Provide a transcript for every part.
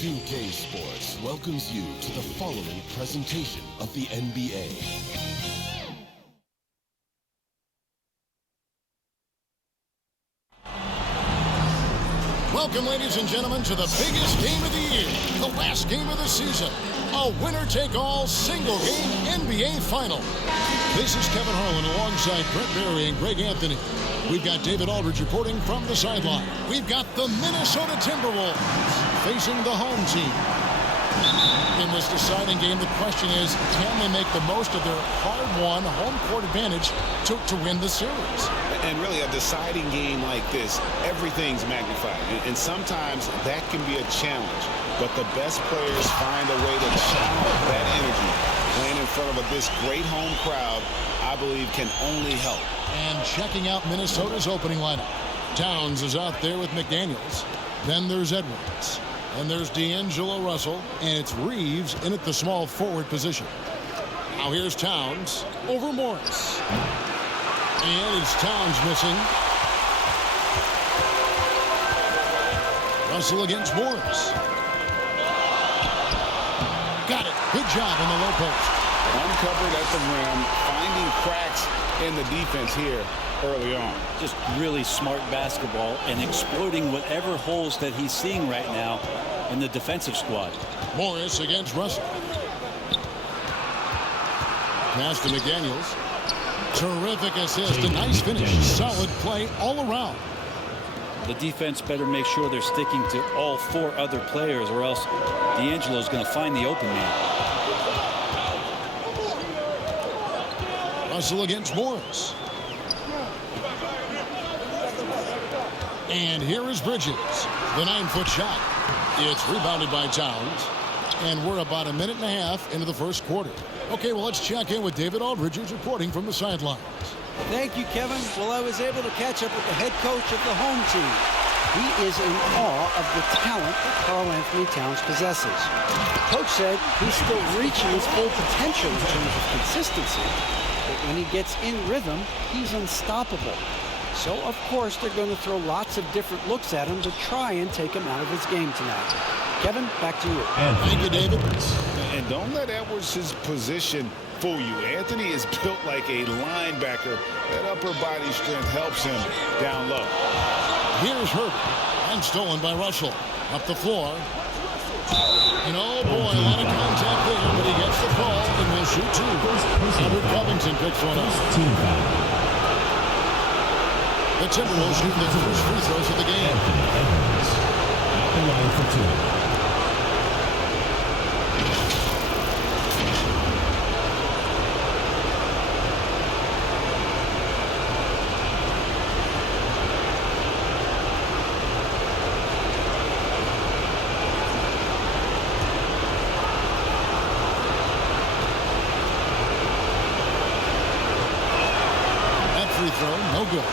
2K Sports welcomes you to the following presentation of the NBA. Welcome, ladies and gentlemen, to the biggest game of the year, the last game of the season, a winner-take-all single-game NBA Final. This is Kevin Harlan alongside Brett Barry and Greg Anthony. We've got David Aldridge reporting from the sideline. We've got the Minnesota Timberwolves facing the home team. In this deciding game, the question is, can they make the most of their hard-won home court advantage to win the series? And really, a deciding game like this, everything's magnified. And sometimes that can be a challenge. But the best players find a way to channel that energy. Playing in front of this great home crowd, I believe, can only help. And checking out Minnesota's opening lineup. Towns is out there with McDaniels. Then there's Edwards. And there's D'Angelo Russell. And it's Reeves in at the small forward position. Now here's Towns over Morris. And it's Towns missing. Russell against Morris. Got it. Good job on the low post. Uncovered at the rim, finding cracks in the defense here early on. Just really smart basketball and exploiting whatever holes that he's seeing right now in the defensive squad. Morris against Russell. Pass to McDaniels. Terrific assist. A nice finish. Solid play all around. The defense better make sure they're sticking to all four other players, or else D'Angelo's going to find the open man. Russell against Morris. And here is Bridges. The 9-foot shot. It's rebounded by Towns. And we're about a minute and a half into the first quarter. Okay, well, let's check in with David Aldridge, who's reporting from the sidelines. Thank you, Kevin. Well, I was able to catch up with the head coach of the home team. He is in awe of the talent that Karl Anthony Towns possesses. Coach said he's still reaching his full potential in terms of consistency, but when he gets in rhythm, he's unstoppable. So, of course, they're going to throw lots of different looks at him to try and take him out of his game tonight. Kevin, back to you. Thank you, David. And don't let Edwards' position fool you. Anthony is built like a linebacker. That upper body strength helps him down low. Here's Herbert. And stolen by Russell. Up the floor. And oh boy, a lot of contact there, but he gets the call and will shoot two. Albert Covington picks one up. The Timberwolves shoot their first free throws of the game. At the line for two. Free throw, no good.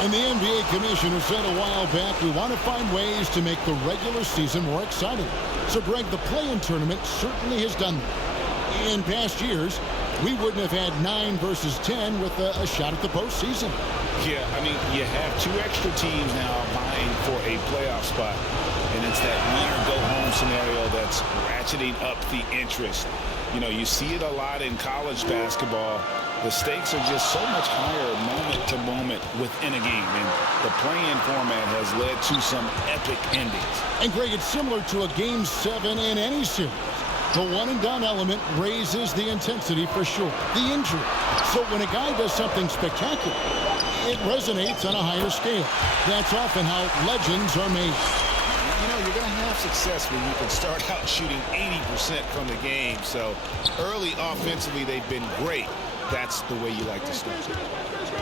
And the NBA commissioner said a while back, we want to find ways to make the regular season more exciting. So, Greg, the play-in tournament certainly has done that. In past years, we wouldn't have had 9 versus 10 with a shot at the postseason. Yeah, I mean, you have 2 extra teams now vying for a playoff spot. And it's that win-or-go-home scenario that's ratcheting up the interest. You know, you see it a lot in college basketball. The stakes are just so much higher moment to moment within a game. And the play-in format has led to some epic endings. And, Greg, it's similar to a Game 7 in any series. The one-and-done element raises the intensity for sure. The injury. So when a guy does something spectacular, it resonates on a higher scale. That's often how legends are made. You know, you're going to have success when you can start out shooting 80% from the game. So early offensively, they've been great. That's the way you like to start.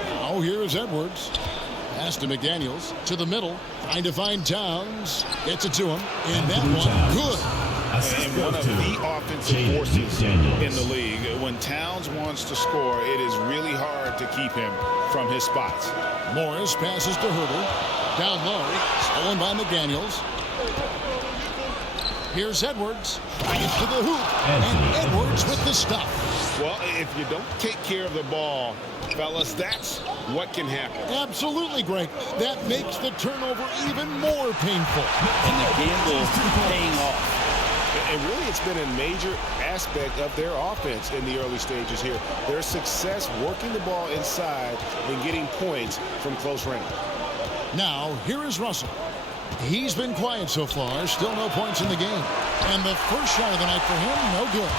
Now here's Edwards. Pass to McDaniels. To the middle. Trying to find Towns. Gets it to him. And that one, good. And one of the offensive forces in the league. When Towns wants to score, it is really hard to keep him from his spots. Morris passes to Herbert. Down low. Stolen by McDaniels. Here's Edwards. Gets to the hoop. And Edwards with the stuff. Well, if you don't take care of the ball, fellas, that's what can happen. Absolutely, Greg. That makes the turnover even more painful. And the gamble paying off. And really, it's been a major aspect of their offense in the early stages here. Their success working the ball inside and getting points from close range. Now, here is Russell. He's been quiet so far. Still no points in the game. And the first shot of the night for him, no good.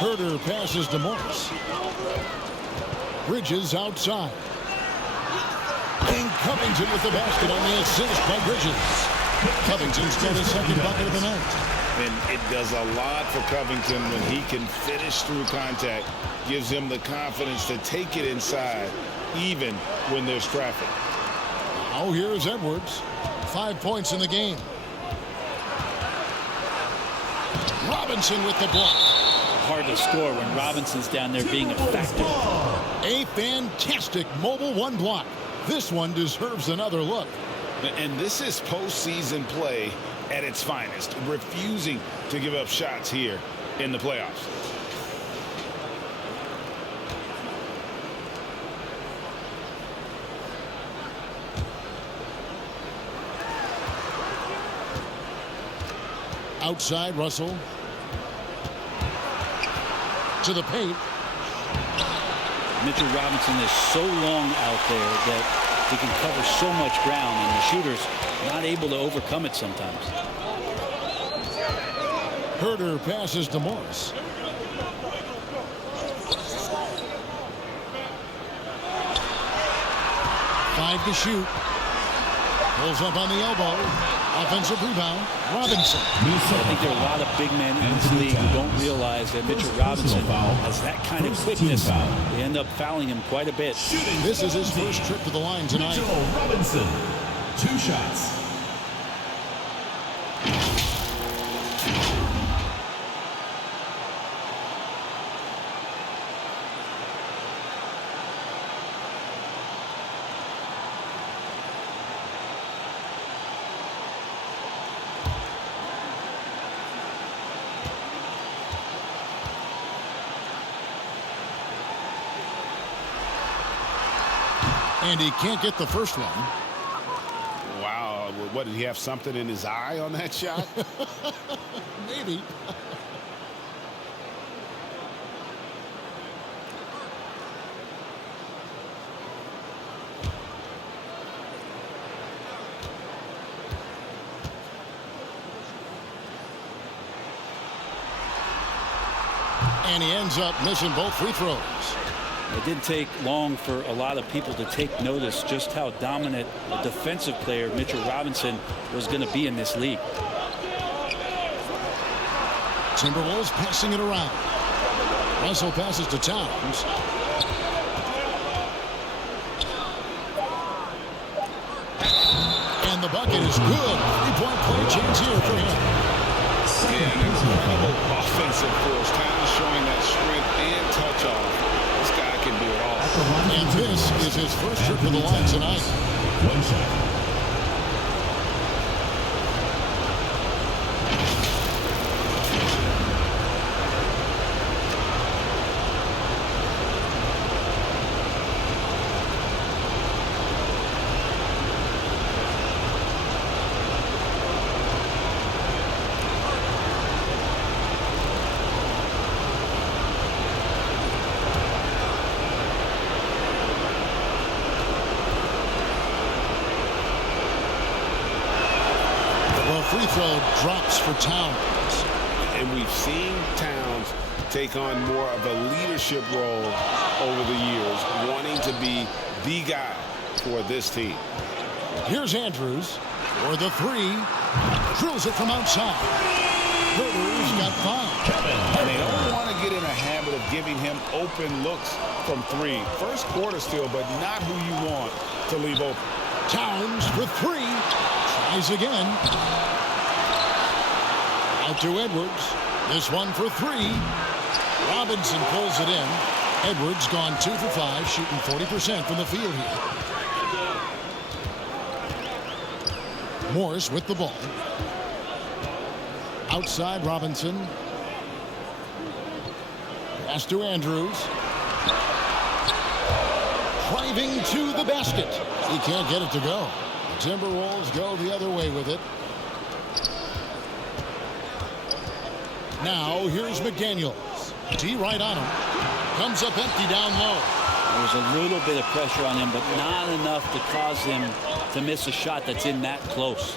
Herter passes to Morris. Bridges outside. And Covington with the basket on the assist by Bridges. Covington's got his second bucket of the night. And it does a lot for Covington when he can finish through contact. Gives him the confidence to take it inside, even when there's traffic. Now here is Edwards. 5 points in the game. Robinson with the block. Hard to score when Robinson's down there being a factor. A fantastic mobile one block. This one deserves another look. And this is postseason play at its finest, refusing to give up shots here in the playoffs. Outside, Russell. To the paint. Mitchell Robinson is so long out there that he can cover so much ground, and the shooter's not able to overcome it sometimes. Herter passes to Morris. Five to shoot. Pulls up on the elbow. Offensive rebound. Robinson. I think there are a lot of big men in this league who don't realize that Mitchell Robinson has that kind of quickness. They end up fouling him quite a bit. This is his first trip to the line tonight. Mitchell Robinson, 2 shots. And he can't get the first one. Wow. What, did he have something in his eye on that shot? Maybe. And he ends up missing both free throws. It didn't take long for a lot of people to take notice just how dominant a defensive player Mitchell Robinson was going to be in this league. Timberwolves passing it around. Russell passes to Towns. And the bucket is good. 3-point play chance here for him. Yeah, an incredible offensive force. Towns showing that strength and touch off. This guy can do it all. And this is his first trip to the line tonight. 1 shot. Free throw drops for Towns. And we've seen Towns take on more of a leadership role over the years, wanting to be the guy for this team. Here's Andrews for the three. Drills it from outside. Herter's got 5. And they don't want to get in a habit of giving him open looks from 3. First quarter still, but not who you want to leave open. Towns for 3. Tries again. Out to Edwards. This one for 3. Robinson pulls it in. Edwards gone 2 for 5, shooting 40% from the field here. Morris with the ball. Outside Robinson. Pass to Andrews. Driving to the basket. He can't get it to go. The Timberwolves go the other way with it. Now here's McDaniels. D right on him. Comes up empty down low. There was a little bit of pressure on him, but not enough to cause him to miss a shot that's in that close.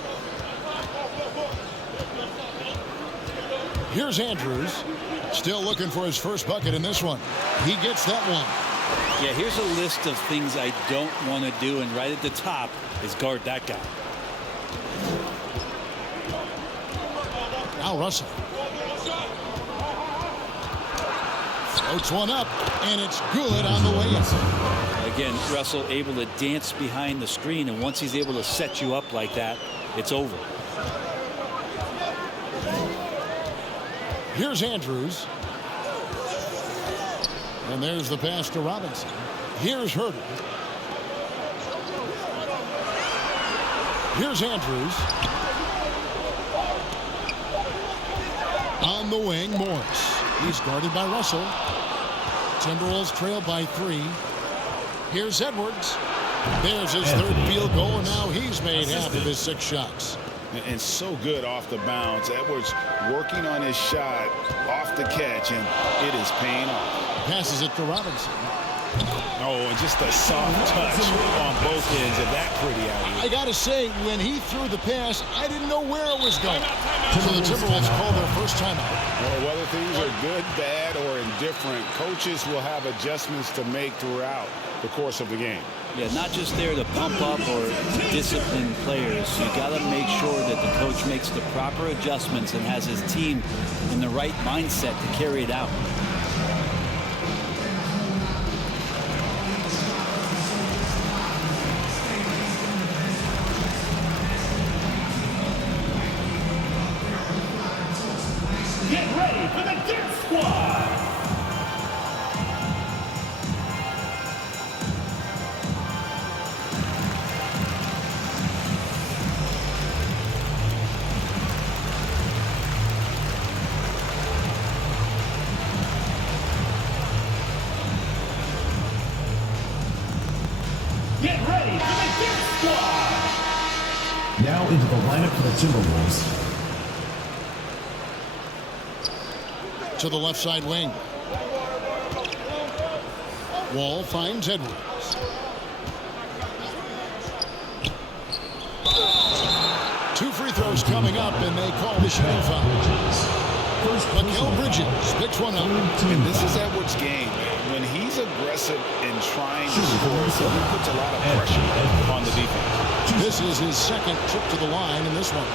Here's Andrews. Still looking for his first bucket in this one. He gets that one. Yeah, here's a list of things I don't want to do, and right at the top is guard that guy. Now Russell. Floats one up, and it's good on the way in. Again, Russell able to dance behind the screen, and once he's able to set you up like that, it's over. Here's Andrews. And there's the pass to Robinson. Here's Herter. Here's Andrews. On the wing, Morris. He's guarded by Russell. Timberwolves trail by 3. Here's Edwards. There's his third field goal, and now he's made half of his 6 shots. And so good off the bounce. Edwards working on his shot off the catch, and it is paying off. Passes it to Robinson. Oh, and just a soft touch on both ends of that pretty alley. I got to say, when he threw the pass, I didn't know where it was going. So the Timberwolves call their first timeout. Well, whether things are good, bad, or indifferent, coaches will have adjustments to make throughout the course of the game. Yeah, not just there to pump up or to discipline players. You got to make sure that the coach makes the proper adjustments and has his team in the right mindset to carry it out. Get ready for the Dirt Squad! Get ready for the Dirt Squad! Now into the lineup for the Timberwolves. To the left side wing. Wall finds Edwards. Two free throws coming up, and they call the shooting foul. Mikal Bridges picks one up. And this is Edwards' game. When he's aggressive and trying to score, he puts a lot of pressure on the defense. This is his second trip to the line in this one.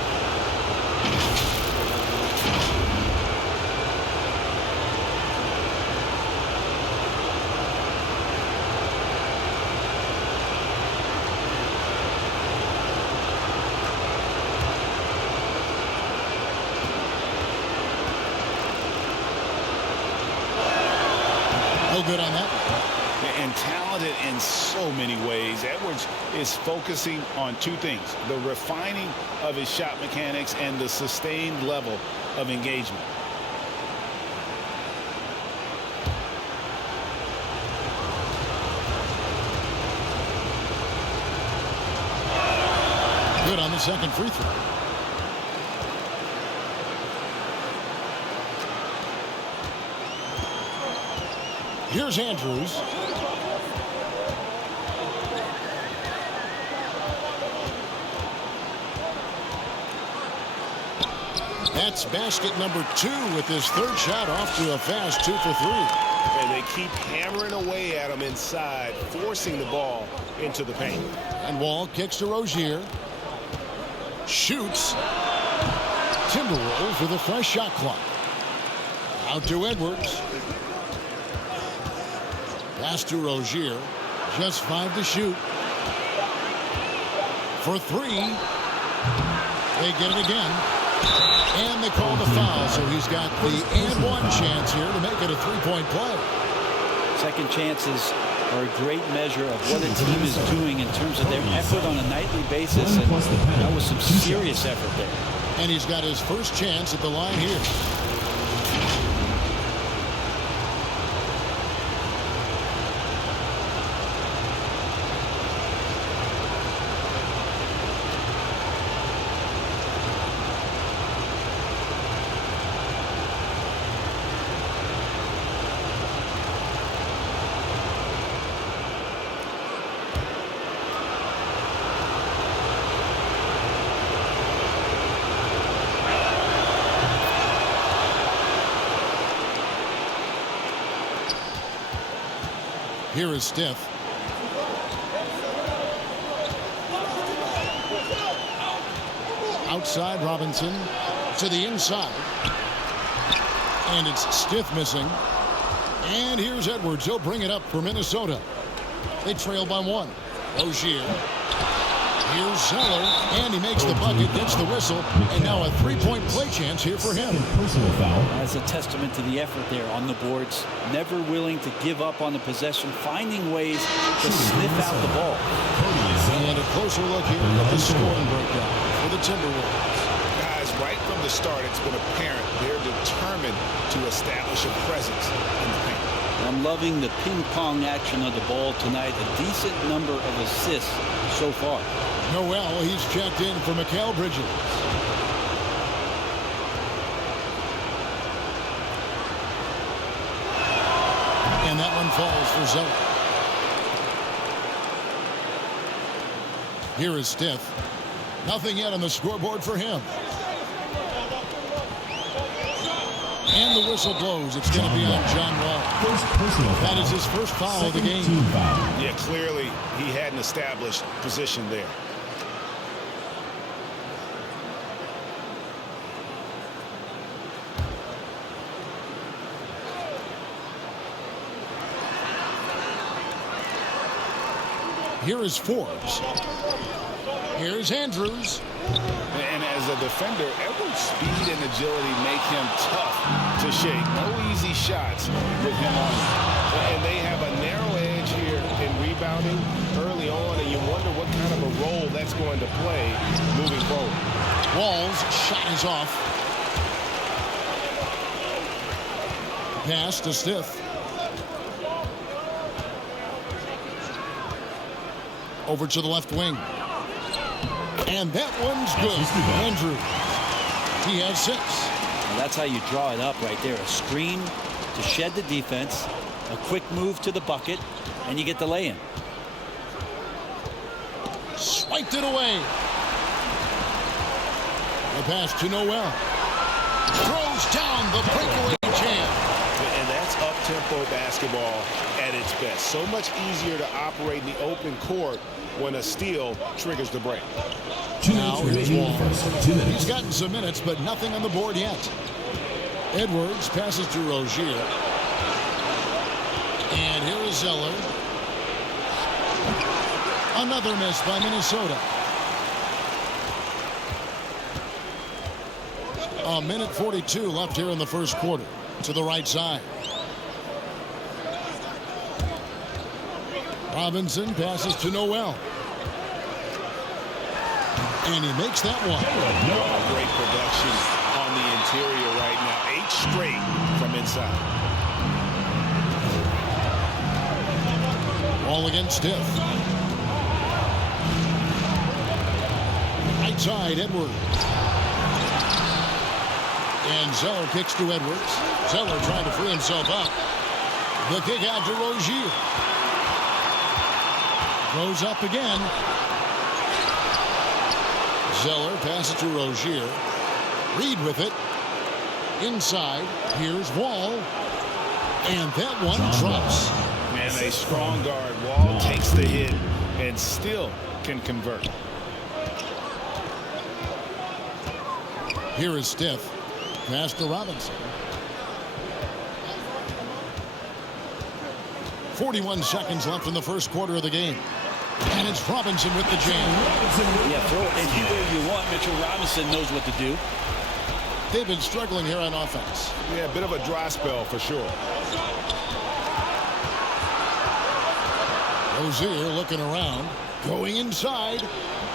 No good on that. And talented in so many ways. Edwards is focusing on 2 things: the refining of his shot mechanics and the sustained level of engagement. Good on the second free throw. Here's Andrews. That's basket number 2 with his third shot off to a fast 2 for 3. And they keep hammering away at him inside, forcing the ball into the paint. And Wall kicks to Rozier. Shoots. Timberwolves with a fresh shot clock. Out to Edwards. Pass to Rozier. Just 5 to shoot. For 3. They get it again. And they call the foul, so he's got the and 1 chance here to make it a 3-point play. Second chances are a great measure of what a team is doing in terms of their effort on a nightly basis, and that was some serious effort there. And he's got his first chance at the line here. Here is Steph. Outside Robinson to the inside. And it's Steph missing. And here's Edwards. He'll bring it up for Minnesota. They trail by 1. Rozier. Here's Zeller. And he makes the bucket, gets the whistle. And now a three-point play chance here for him. Personal foul. That's a testament to the effort there on the boards. Never willing to give up on the possession. Finding ways to sniff out the ball. And a closer look here at the scoring breakdown for the Timberwolves. Guys, right from the start, it's been apparent they're determined to establish a presence in the paint. I'm loving the ping-pong action of the ball tonight. A decent number of assists so far. Noel, he's checked in for Mikal Bridges. And that one falls for Zeller. Here is Steph. Nothing yet on the scoreboard for him. And the whistle blows. It's going to be on John Wall. That is his first foul of the game. Yeah, clearly he had an established position there. Here is Forbes. Here's Andrews. And as a defender, Edwards' speed and agility make him tough to shake. No easy shots with him on him. And they have a narrow edge here in rebounding early on, and you wonder what kind of a role that's going to play moving forward. Wall's shot is off. Pass to Steph. Over to the left wing. And that one's good. Andrew. He has 6. Well, that's how you draw it up right there. A screen to shed the defense, a quick move to the bucket, and you get the lay-in. Swiped it away. The pass to Noel. Throws down the breakaway jam. And that's up-tempo basketball at its best. So much easier to operate in the open court when a steal triggers the break. Now here's Wall. He's gotten some minutes, but nothing on the board yet. Edwards passes to Rozier. And here is Zeller. Another miss by Minnesota. A minute 42 left here in the first quarter. To the right side. Robinson passes to Noel. And he makes that one. Great production on the interior right now. 8 straight from inside. Ball against Steph. Right side, Edwards. And Zeller kicks to Edwards. Zeller trying to free himself up. The kick out to Rozier. Goes up again. Zeller passes to Rozier. Reed with it. Inside. Here's Wall. And that one drops. Man, a strong guard. Wall takes the hit and still can convert. Here is Steph. Pass to Robinson. 41 seconds left in the first quarter of the game. And it's Robinson with the jam. Yeah, throw it anywhere you want. Mitchell Robinson knows what to do. They've been struggling here on offense. Yeah, a bit of a dry spell for sure. Rozier looking around. Going inside.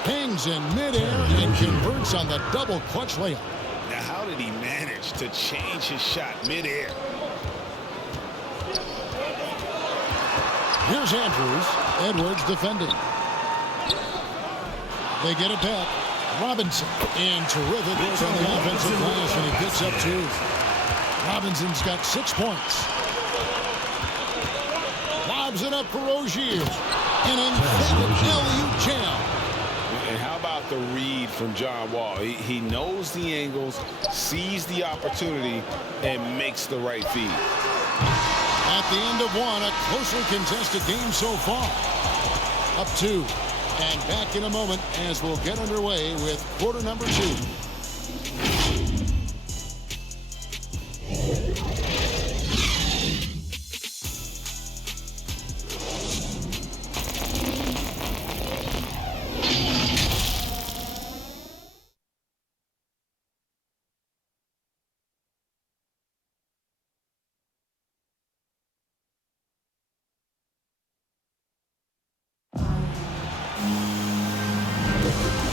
Hangs in midair and converts on the double clutch layup. Now, how did he manage to change his shot midair? Here's Andrews. Edwards defending. They get it back. Robinson. And terrific work on the offensive glass, and he picks up 2. Robinson's got 6 points. Lobs it up for Rozier. An emphatic alley-oop jam. And how about the read from John Wall? He knows the angles, sees the opportunity, and makes the right feed. At the end of one, a closely contested game so far. Up 2. And back in a moment as we'll get underway with quarter number 2.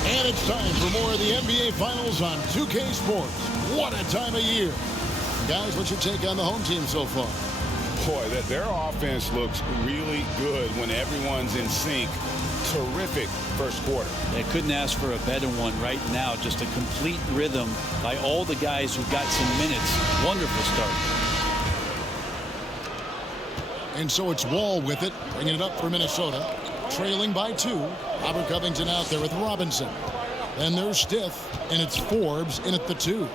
And it's time for more of the NBA Finals on 2K Sports. What a time of year. Guys, what's your take on the home team so far? Boy, their offense looks really good when everyone's in sync. Terrific first quarter. They couldn't ask for a better one right now. Just a complete rhythm by all the guys who got some minutes. Wonderful start. And so it's Wall with it, bringing it up for Minnesota. Trailing by 2. Robert Covington out there with Robinson. Then there's Stith, and it's Forbes in at the 2.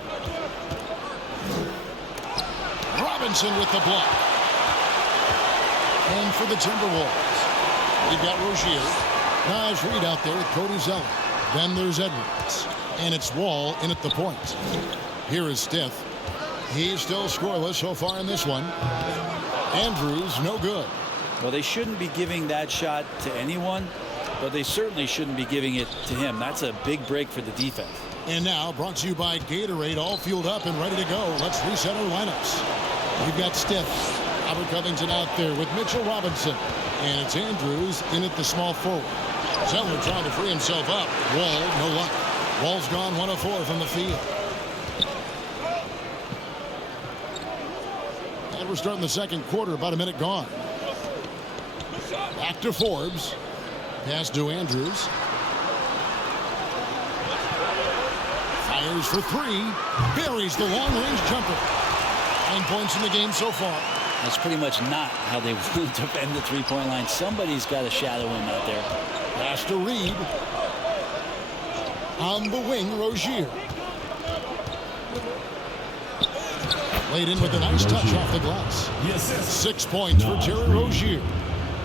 Robinson with the block. And for the Timberwolves, we've got Rozier. Nice read out there with Cody Zeller. Then there's Edwards. And it's Wall in at the point. Here is Stith. He's still scoreless so far in this one. Andrews, no good. Well, they shouldn't be giving that shot to anyone, but they certainly shouldn't be giving it to him. That's a big break for the defense. And now, brought to you by Gatorade, all fueled up and ready to go. Let's reset our lineups. We've got Stith. Robert Covington out there with Mitchell Robinson. And it's Andrews in at the small forward. Zeller trying to free himself up. Wall, no luck. Wall's gone 1 of 4 from the field. And we're starting the second quarter, about a minute gone. Back to Forbes. Pass to Andrews. Fires for 3. Buries the long-range jumper. 9 points in the game so far. That's pretty much not how they want to defend the three-point line. Somebody's got to shadow him out there. Pass to Reed. On the wing, Rozier. Laid in with a nice touch off the glass. 6 points for Terry Rozier.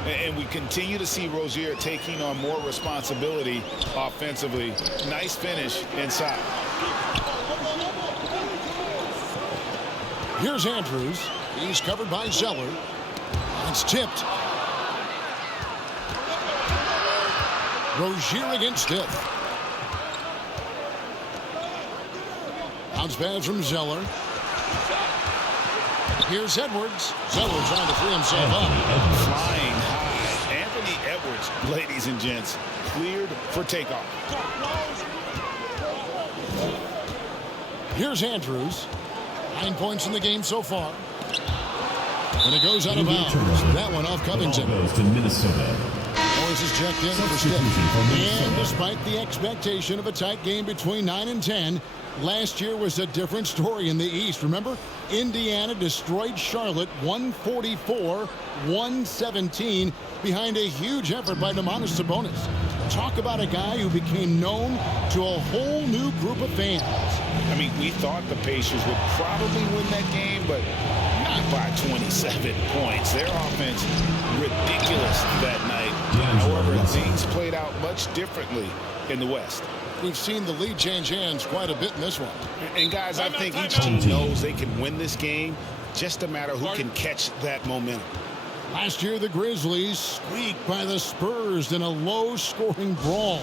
And we continue to see Rozier taking on more responsibility offensively. Nice finish inside. Here's Andrews. He's covered by Zeller. It's tipped. Rozier against Stith. Bounce pass from Zeller. Here's Edwards. Zeller trying to free himself up. Flying high. Anthony Edwards, ladies and gents, cleared for takeoff. Here's Andrews. 9 points in the game so far. And it goes out of bounds. That one off Covington. Goes to Minnesota. Morris is checked in for Stith. And despite the expectation of a tight game between 9 and 10, last year was a different story in the East. Remember, Indiana destroyed Charlotte 144-117 behind a huge effort by Domantas Sabonis. Talk about a guy who became known to a whole new group of fans. I mean, we thought the Pacers would probably win that game, but not by 27 points. Their offense, ridiculous that night. However, things played out much differently in the West. We've seen the lead change hands quite a bit in this one. And guys, I think each team knows they can win this game. Just a matter who can catch that momentum. Last year, the Grizzlies squeaked by the Spurs in a low-scoring brawl.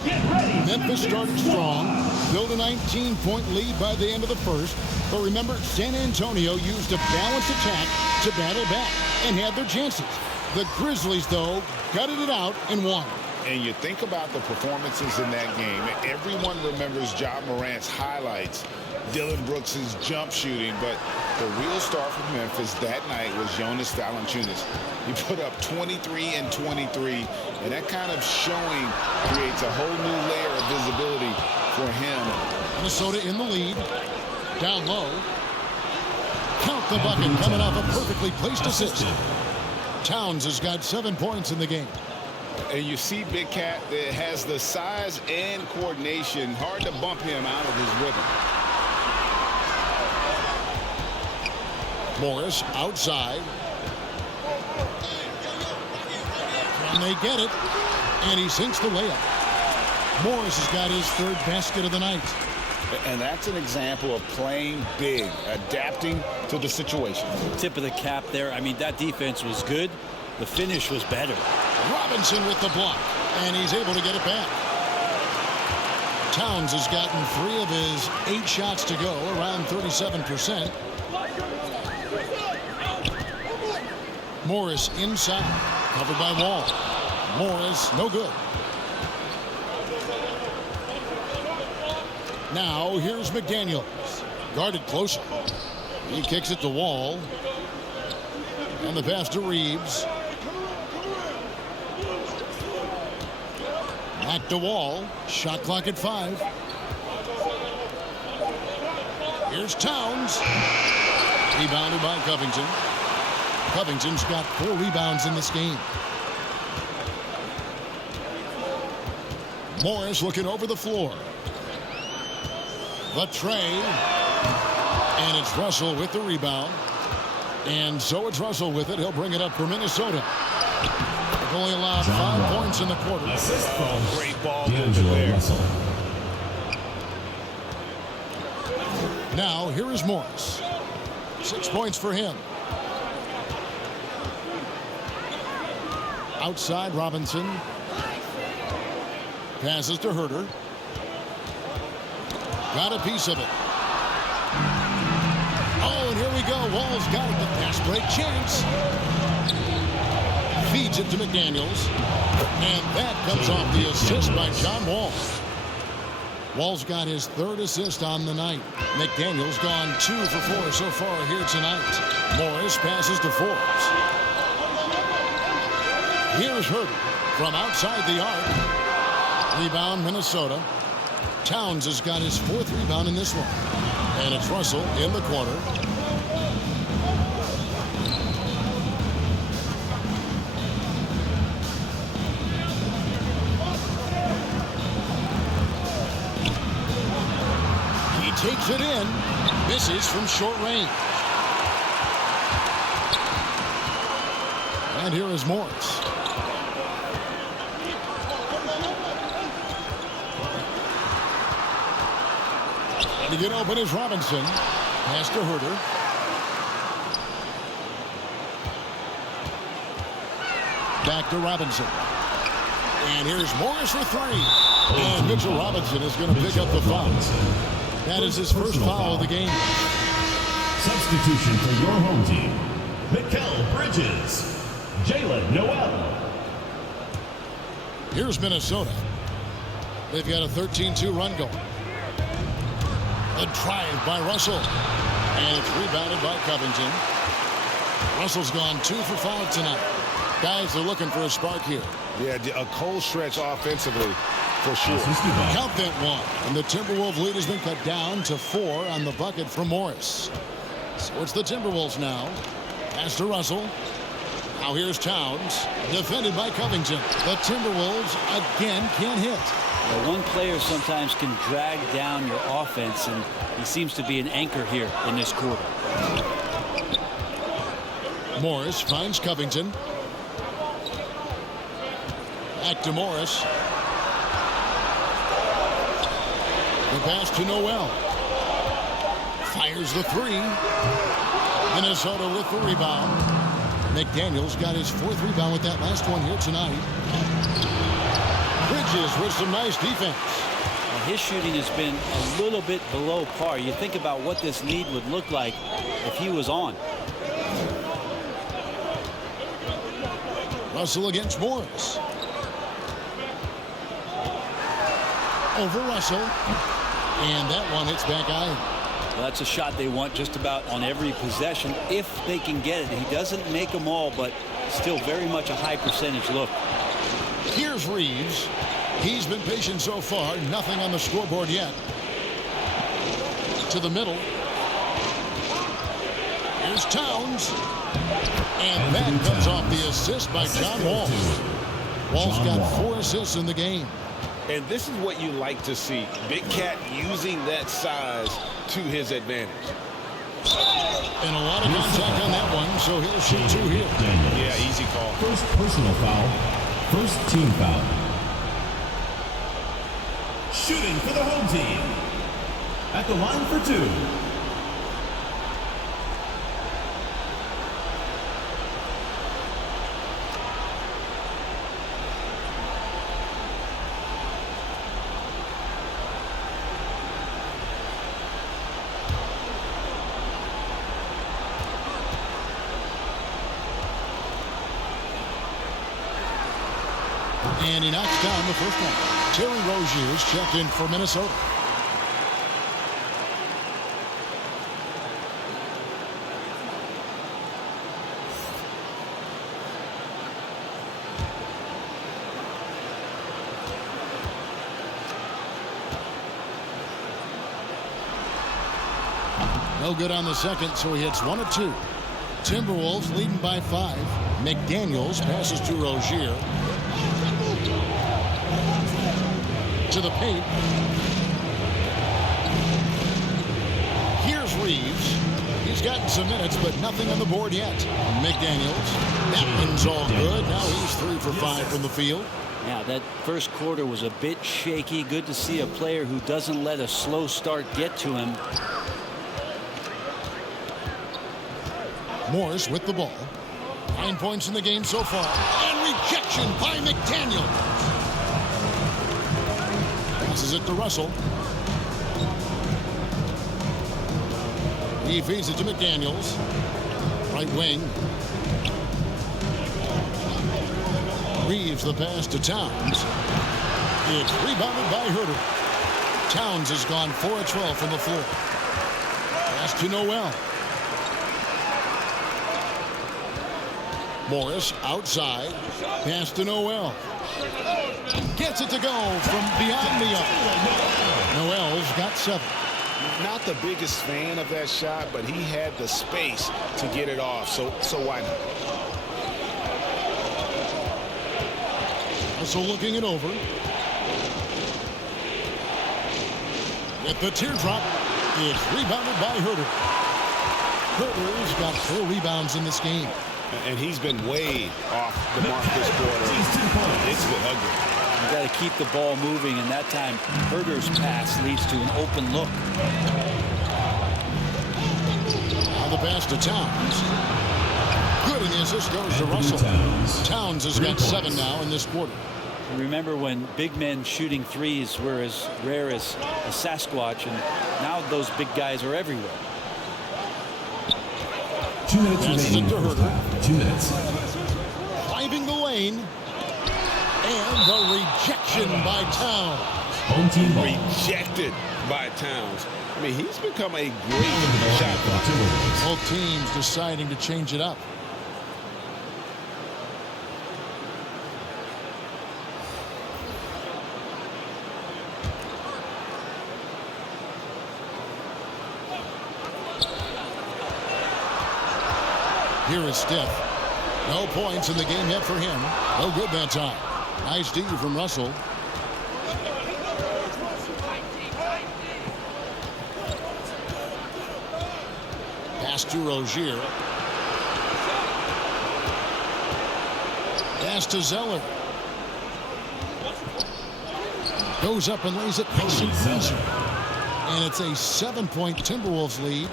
Memphis started strong, built a 19-point lead by the end of the first. But remember, San Antonio used a balanced attack to battle back and had their chances. The Grizzlies, though, gutted it out and won. And you think about the performances in that game. Everyone remembers Ja Morant's highlights, Dylan Brooks' jump shooting, but the real star for Memphis that night was Jonas Valanciunas. He put up 23 and 23, and that kind of showing creates a whole new layer of visibility for him. Minnesota in the lead. Down low. Count the bucket coming off a perfectly placed assist. Towns has got 7 points in the game. And you see Big Cat that has the size and coordination. Hard to bump him out of his rhythm. Morris outside. And they get it. And he sinks the layup. Morris has got his third basket of the night. And that's an example of playing big, adapting to the situation. Tip of the cap there. I mean, that defense was good. The finish was better. Robinson with the block. And he's able to get it back. Towns has gotten 3 of his 8 shots to go, around 37%. Morris inside, covered by Wall. Morris, no good. Now, here's McDaniels. Guarded closer. He kicks it to Wall. And the pass to Reeves. Back to Wall. Shot clock at 5. Here's Towns. Rebounded by Covington. Covington's got 4 rebounds in this game. Morris looking over the floor. The tray. And it's Russell with the rebound. And so it's Russell with it. He'll bring it up for Minnesota. They've only allowed 5 points in the quarter. Assist from Great ball movement there. Russell. Now, here is Morris. 6 points for him. Outside, Robinson. Passes to Herter. Got a piece of it. Oh, and here we go. Wall's got it. The pass break chance. Feeds it to McDaniels. And that comes off the assist by John Wall. Wall's got his 3rd assist on the night. McDaniels gone 2 for 4 so far here tonight. Morris passes to Forbes. Here's Herter from outside the arc. Rebound, Minnesota. Towns has got his 4th rebound in this one. And it's Russell in the corner. He takes it in. Misses from short range. And here is Morris. To get open is Robinson. Pass to Herter. Back to Robinson. And here's Morris for 3. And Mitchell Robinson is going to pick up the foul. That is his first foul of the game. Substitution for your home team. Mikal Bridges. Jalen Noel. Here's Minnesota. They've got a 13-2 run going. A drive by Russell. And it's rebounded by Covington. Russell's gone 2 for 5 tonight. Guys are looking for a spark here. Yeah, a cold stretch offensively for sure. Count that one. And the Timberwolves lead has been cut down to 4 on the bucket from Morris. So it's the Timberwolves now. Pass to Russell. Now here's Towns. Defended by Covington. The Timberwolves again can't hit. Well, one player sometimes can drag down your offense, and he seems to be an anchor here in this quarter. Morris finds Covington. Back to Morris. The pass to Noel. Fires the 3. Minnesota with the rebound. McDaniels got his 4th rebound with that last one here tonight. Bridges with some nice defense. Well, his shooting has been a little bit below par. You think about what this lead would look like if he was on. Russell against Morris. Over Russell. And that one hits back iron. Well, that's a shot they want just about on every possession if they can get it. He doesn't make them all, but still very much a high percentage look. Here's Reeves. He's been patient so far. Nothing on the scoreboard yet. To the middle. Here's Towns. And that comes off the assist by John Wall. Wall's got 4 assists in the game. And this is what you like to see. Big Cat using that size to his advantage. And a lot of contact on that one, so he'll shoot 2 here. Yeah, easy call. First personal foul First team foul. Shooting for the home team. At the line for two. And he knocks down the first one. Terry Rozier's checked in for Minnesota. No good on the second, so he hits 1 of 2. Timberwolves leading by 5. McDaniels passes to Rozier. To the paint. Here's Reeves. He's gotten some minutes, but nothing on the board yet. McDaniels. That one's all good. Now he's 3 for 5 from the field. Yeah, that first quarter was a bit shaky. Good to see a player who doesn't let a slow start get to him. Morris with the ball. 9 points in the game so far. And rejection by McDaniel. Passes it to Russell. He feeds it to McDaniels. Right wing. Reeves the pass to Towns. It's rebounded by Herter. Towns has gone 4 of 12 from the floor. Pass to Noel. Morris outside. Pass to Noel. Gets it to go from beyond the arc. Noel's got 7. Not the biggest fan of that shot, but he had the space to get it off, so why not? Also looking it over. With the teardrop, it's rebounded by Herter. Herter's got 4 rebounds in this game. And he's been way off the mark this quarter. It's been ugly. You got to keep the ball moving, and that time Herter's pass leads to an open look. On the pass to Towns. Good, and the assist goes to Russell. Towns has got 7 now in this quarter. Remember when big men shooting threes were as rare as a Sasquatch, and now those big guys are everywhere. 2 minutes remaining. 2 minutes. Driving the lane. And the rejection by Towns. Home team ball. Rejected by Towns. I mean, he's become a great shot blocker. Both teams deciding to change it up. Here is Steph. No points in the game yet for him. No good that time. Nice D from Russell. Pass to Rozier. Pass to Zeller. Goes up and lays it nice and easy. And it's a 7-point Timberwolves lead.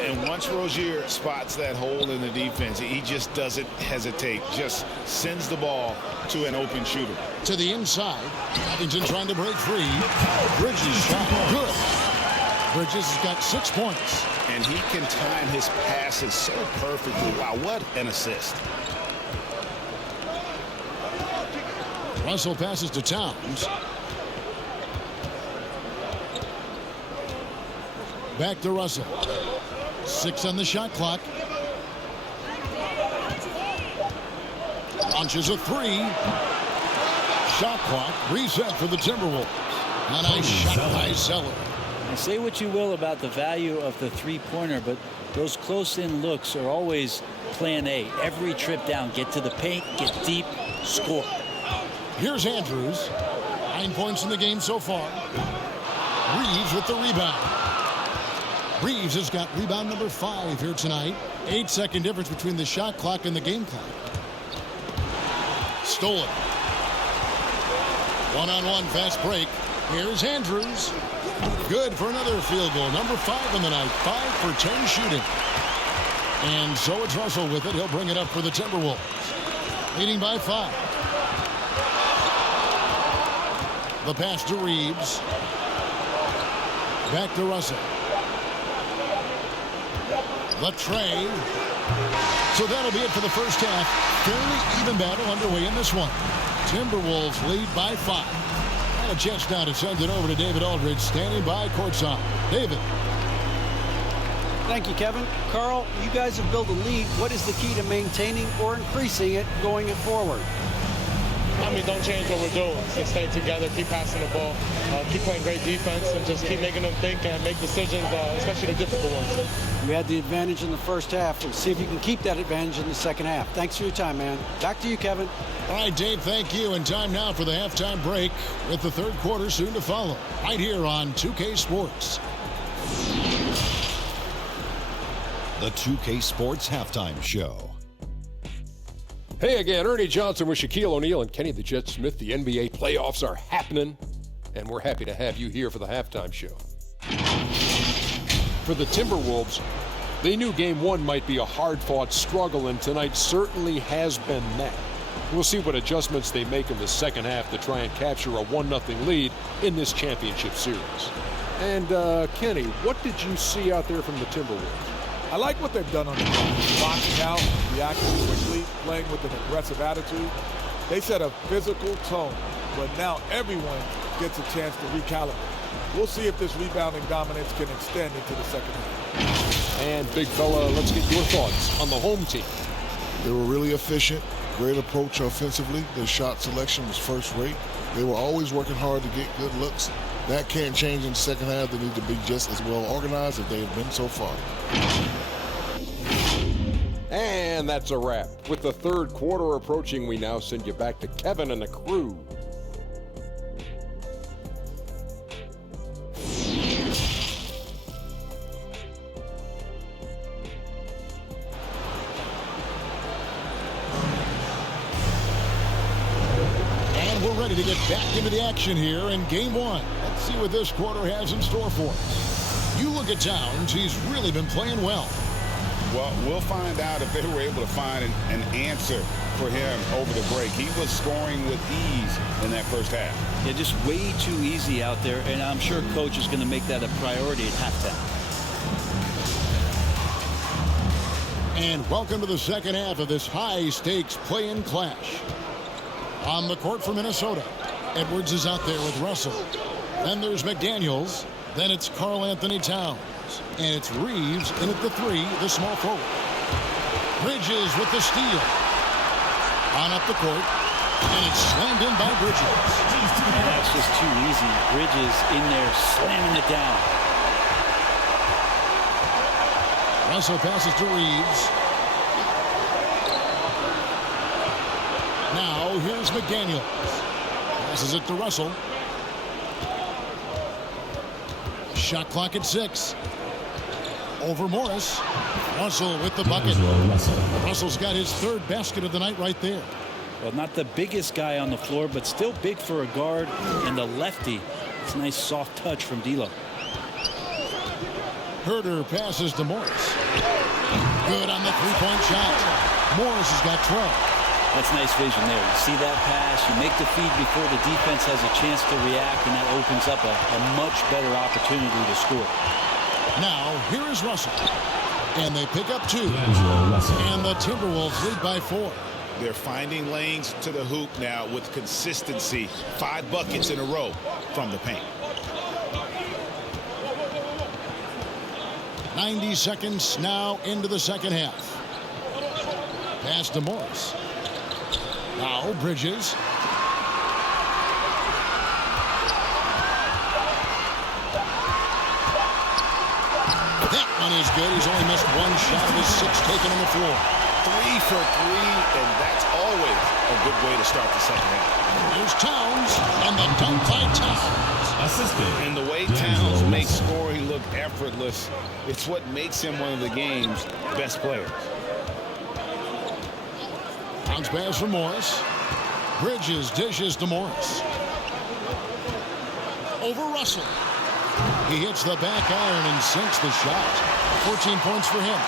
And once Rozier spots that hole in the defense, he just doesn't hesitate. Just sends the ball to an open shooter. To the inside. Covington trying to break free. Bridges shot good. Bridges has got 6 points. And he can time his passes so perfectly. Wow, what an assist. Russell passes to Towns. Back to Russell. 6 on the shot clock. Launches a 3. Shot clock reset for the Timberwolves. A nice shot by Zeller. Say what you will about the value of the three-pointer, but those close-in looks are always plan A. Every trip down, get to the paint, get deep, score. Here's Andrews. 9 points in the game so far. Reeves with the rebound. Reeves has got rebound number 5 here tonight. 8-second difference between the shot clock and the game clock. Stolen. One-on-one fast break. Here's Andrews. Good for another field goal. Number 5 in the night. 5 for 10 shooting. And so it's Russell with it. He'll bring it up for the Timberwolves. Leading by 5. The pass to Reeves. Back to Russell. The tray. So that'll be it for the first half. Fairly even battle underway in this one. Timberwolves lead by 5. And a chance now to send it over to David Aldridge, standing by courtside. David. Thank you, Kevin. Carl, you guys have built a lead. What is the key to maintaining or increasing it going forward? I mean, don't change what we're doing. Just stay together, keep passing the ball, keep playing great defense, and just keep making them think and make decisions, especially the difficult ones. You had the advantage in the first half. Let's see if you can keep that advantage in the second half. Thanks for your time, man. Back to you, Kevin. All right, Dave, thank you. And time now for the halftime break with the third quarter soon to follow. Right here on 2K Sports. The 2K Sports Halftime Show. Hey again, Ernie Johnson with Shaquille O'Neal and Kenny the Jet Smith. The NBA playoffs are happening, and we're happy to have you here for the halftime show. For the Timberwolves, they knew Game 1 might be a hard-fought struggle, and tonight certainly has been that. We'll see what adjustments they make in the second half to try and capture a 1-0 lead in this championship series. And, Kenny, what did you see out there from the Timberwolves? I like what they've done on the ground. Boxing out, reacting quickly, playing with an aggressive attitude. They set a physical tone, but now everyone gets a chance to recalibrate. We'll see if this rebounding dominance can extend into the second half. And, big fella, let's get your thoughts on the home team. They were really efficient, great approach offensively. Their shot selection was first rate. They were always working hard to get good looks. That can't change in the second half. They need to be just as well organized as they have been so far. And that's a wrap. With the third quarter approaching, we now send you back to Kevin and the crew. And we're ready to get back into the action here in Game 1. Let's see what this quarter has in store for us. You look at Towns, he's really been playing well. Well, we'll find out if they were able to find an answer for him over the break. He was scoring with ease in that first half. Yeah, just way too easy out there, and I'm sure Coach is going to make that a priority at halftime. And welcome to the second half of this high-stakes play-in clash. On the court for Minnesota, Edwards is out there with Russell. Then there's McDaniels. Then it's Karl Anthony Towns. And it's Reeves in at the 3, the small forward. Bridges with the steal. On up the court. And it's slammed in by Bridges. And that's just too easy. Bridges in there slamming it down. Russell passes to Reeves. Now here's McDaniels. Passes it to Russell. Shot clock at 6. Over Morris. Russell with the bucket. Russell's got his third basket of the night right there. Well, not the biggest guy on the floor, but still big for a guard and a lefty. It's a nice soft touch from D'Lo. Herter passes to Morris. Good on the three-point shot. Morris has got 12. That's nice vision there. You see that pass, you make the feed before the defense has a chance to react, and that opens up a much better opportunity to score. Now, here is Russell. And they pick up 2. And the Timberwolves lead by 4. They're finding lanes to the hoop now with consistency. 5 buckets in a row from the paint. 90 seconds now into the second half. Pass to Morris. Now Bridges. That one is good. He's only missed 1 shot of his 6 taken on the floor. 3 for 3, and that's always a good way to start the second half. Here's Towns, and the dunk by Towns. And the way Towns makes scoring look effortless, it's what makes him one of the game's best players. Bounce pass from Morris. Bridges dishes to Morris. over Russell. He hits the back iron and sinks the shot. 14 points for him.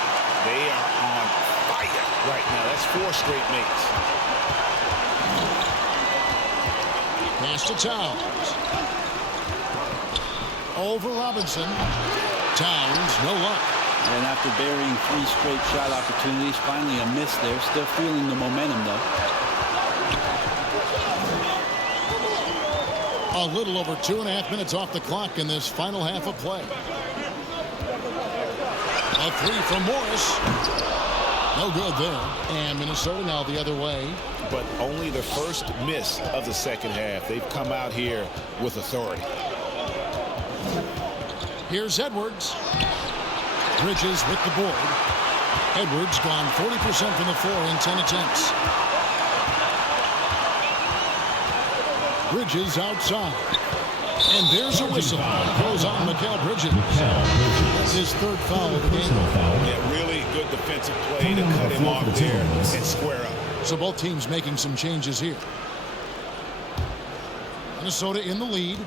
They are on fire right now. That's 4 straight makes. Pass to Towns. Over Robinson. Towns, no luck. And after burying 3 straight shot opportunities, finally a miss there. Still feeling the momentum, though. A little over 2.5 minutes off the clock in this final half of play. A 3 from Morris. No good there. And Minnesota now the other way. But only the first miss of the second half. They've come out here with authority. Here's Edwards. Bridges with the board. Edwards gone 40% from the floor in 10 attempts. Bridges outside. And there's a whistle. Goes on Mikal Bridges. That's his 3rd foul of the game. Yeah, really good defensive play to cut him off there and square up. So both teams making some changes here. Minnesota in the lead.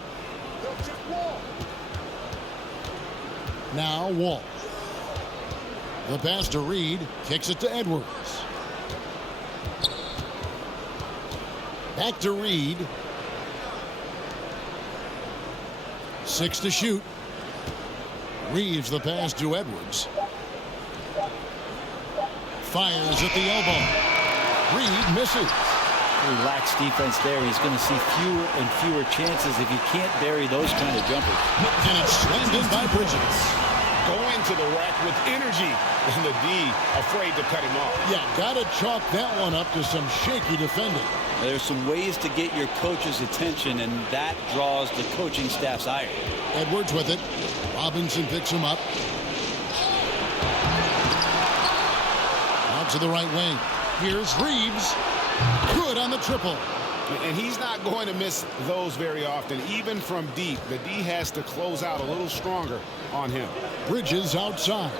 Now Wall. The pass to Reed. Kicks it to Edwards. Back to Reed. 6 to shoot. Reeves the pass to Edwards. Fires at the elbow. Reed misses. Relaxed defense there. He's going to see fewer and fewer chances if he can't bury those kind of jumpers. And it's slammed in by Bridges. Going to the rack with energy, and the D afraid to cut him off. Yeah, got to chalk that one up to some shaky defending. There's some ways to get your coach's attention, and that draws the coaching staff's ire. Edwards with it. Robinson picks him up. Out to the right wing. Here's Reeves. Good on the triple. And he's not going to miss those very often, even from deep. The D has to close out a little stronger on him. Bridges outside.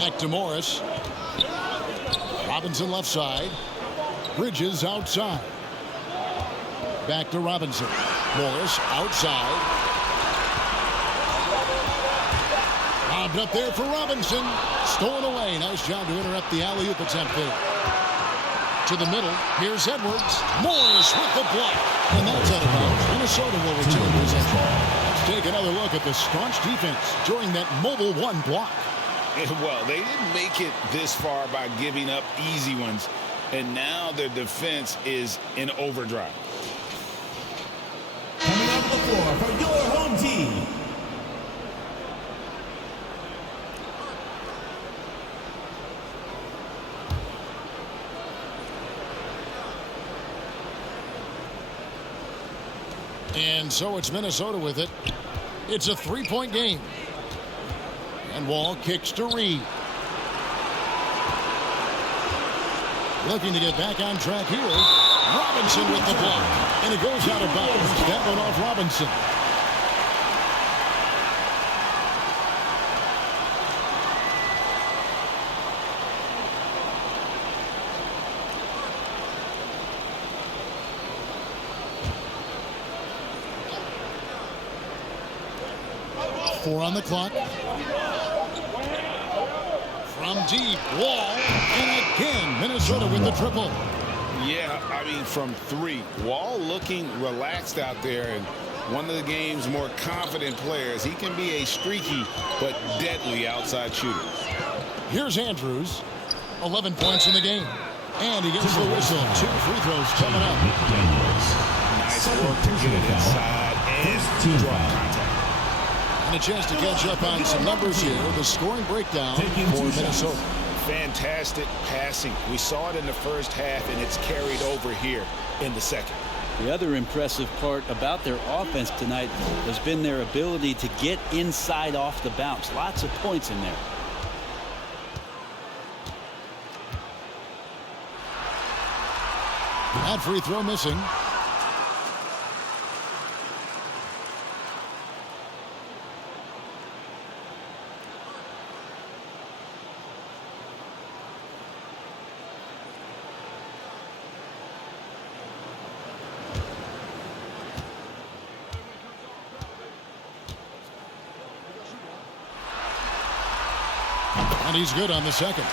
Back to Morris. Robinson left side. Bridges outside. Back to Robinson. Morris outside. Lobbed up there for Robinson. Stolen away. Nice job to interrupt the alley-oop attempt there. To the middle. Here's Edwards. Morris with the block. And that's out of bounds. Minnesota will retain possession. Let's take another look at the staunch defense during that mobile 1 block. Well, they didn't make it this far by giving up easy ones. And now their defense is in overdrive. Coming off the floor for your home team. And so it's Minnesota with it. It's a 3-point game. And Wall kicks to Reed. Looking to get back on track here. Robinson with the block. And it goes out of bounds. That one off Robinson. Four on the clock. From deep, Wall, and again, Minnesota with the triple. Yeah, I mean, from 3. Wall looking relaxed out there, and one of the game's more confident players. He can be a streaky but deadly outside shooter. Here's Andrews. 11 points in the game. And he gets the whistle. 2 free throws coming up. Nice work to get it inside and draw contact. And a chance to catch up on some numbers here. The scoring breakdown for Minnesota. Fantastic passing. We saw it in the first half, and it's carried over here in the second. The other impressive part about their offense tonight has been their ability to get inside off the bounce. Lots of points in there. That free throw missing. And he's good on the second.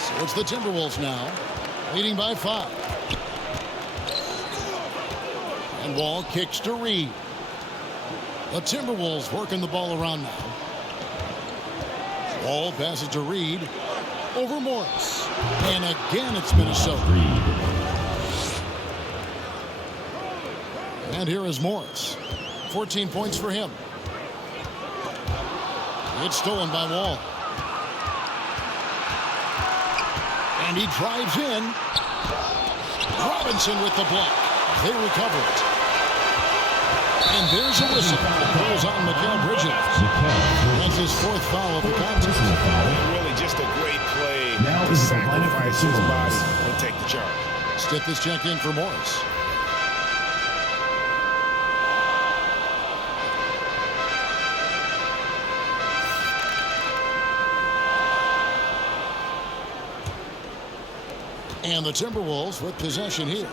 So it's the Timberwolves now, leading by 5. And Wall kicks to Reed. The Timberwolves working the ball around now. Wall passes to Reed. Over Morris. And again it's Minnesota. And here is Morris. 14 points for him. It's stolen by Wall. And he drives in. Robinson with the block. They recover it. And there's a whistle. Goes on Mikal Bridges. That's his 4th foul of the contest. Really just a great play to sacrifice his body and take the charge. Stiff is checked in for Morris. And the Timberwolves with possession here.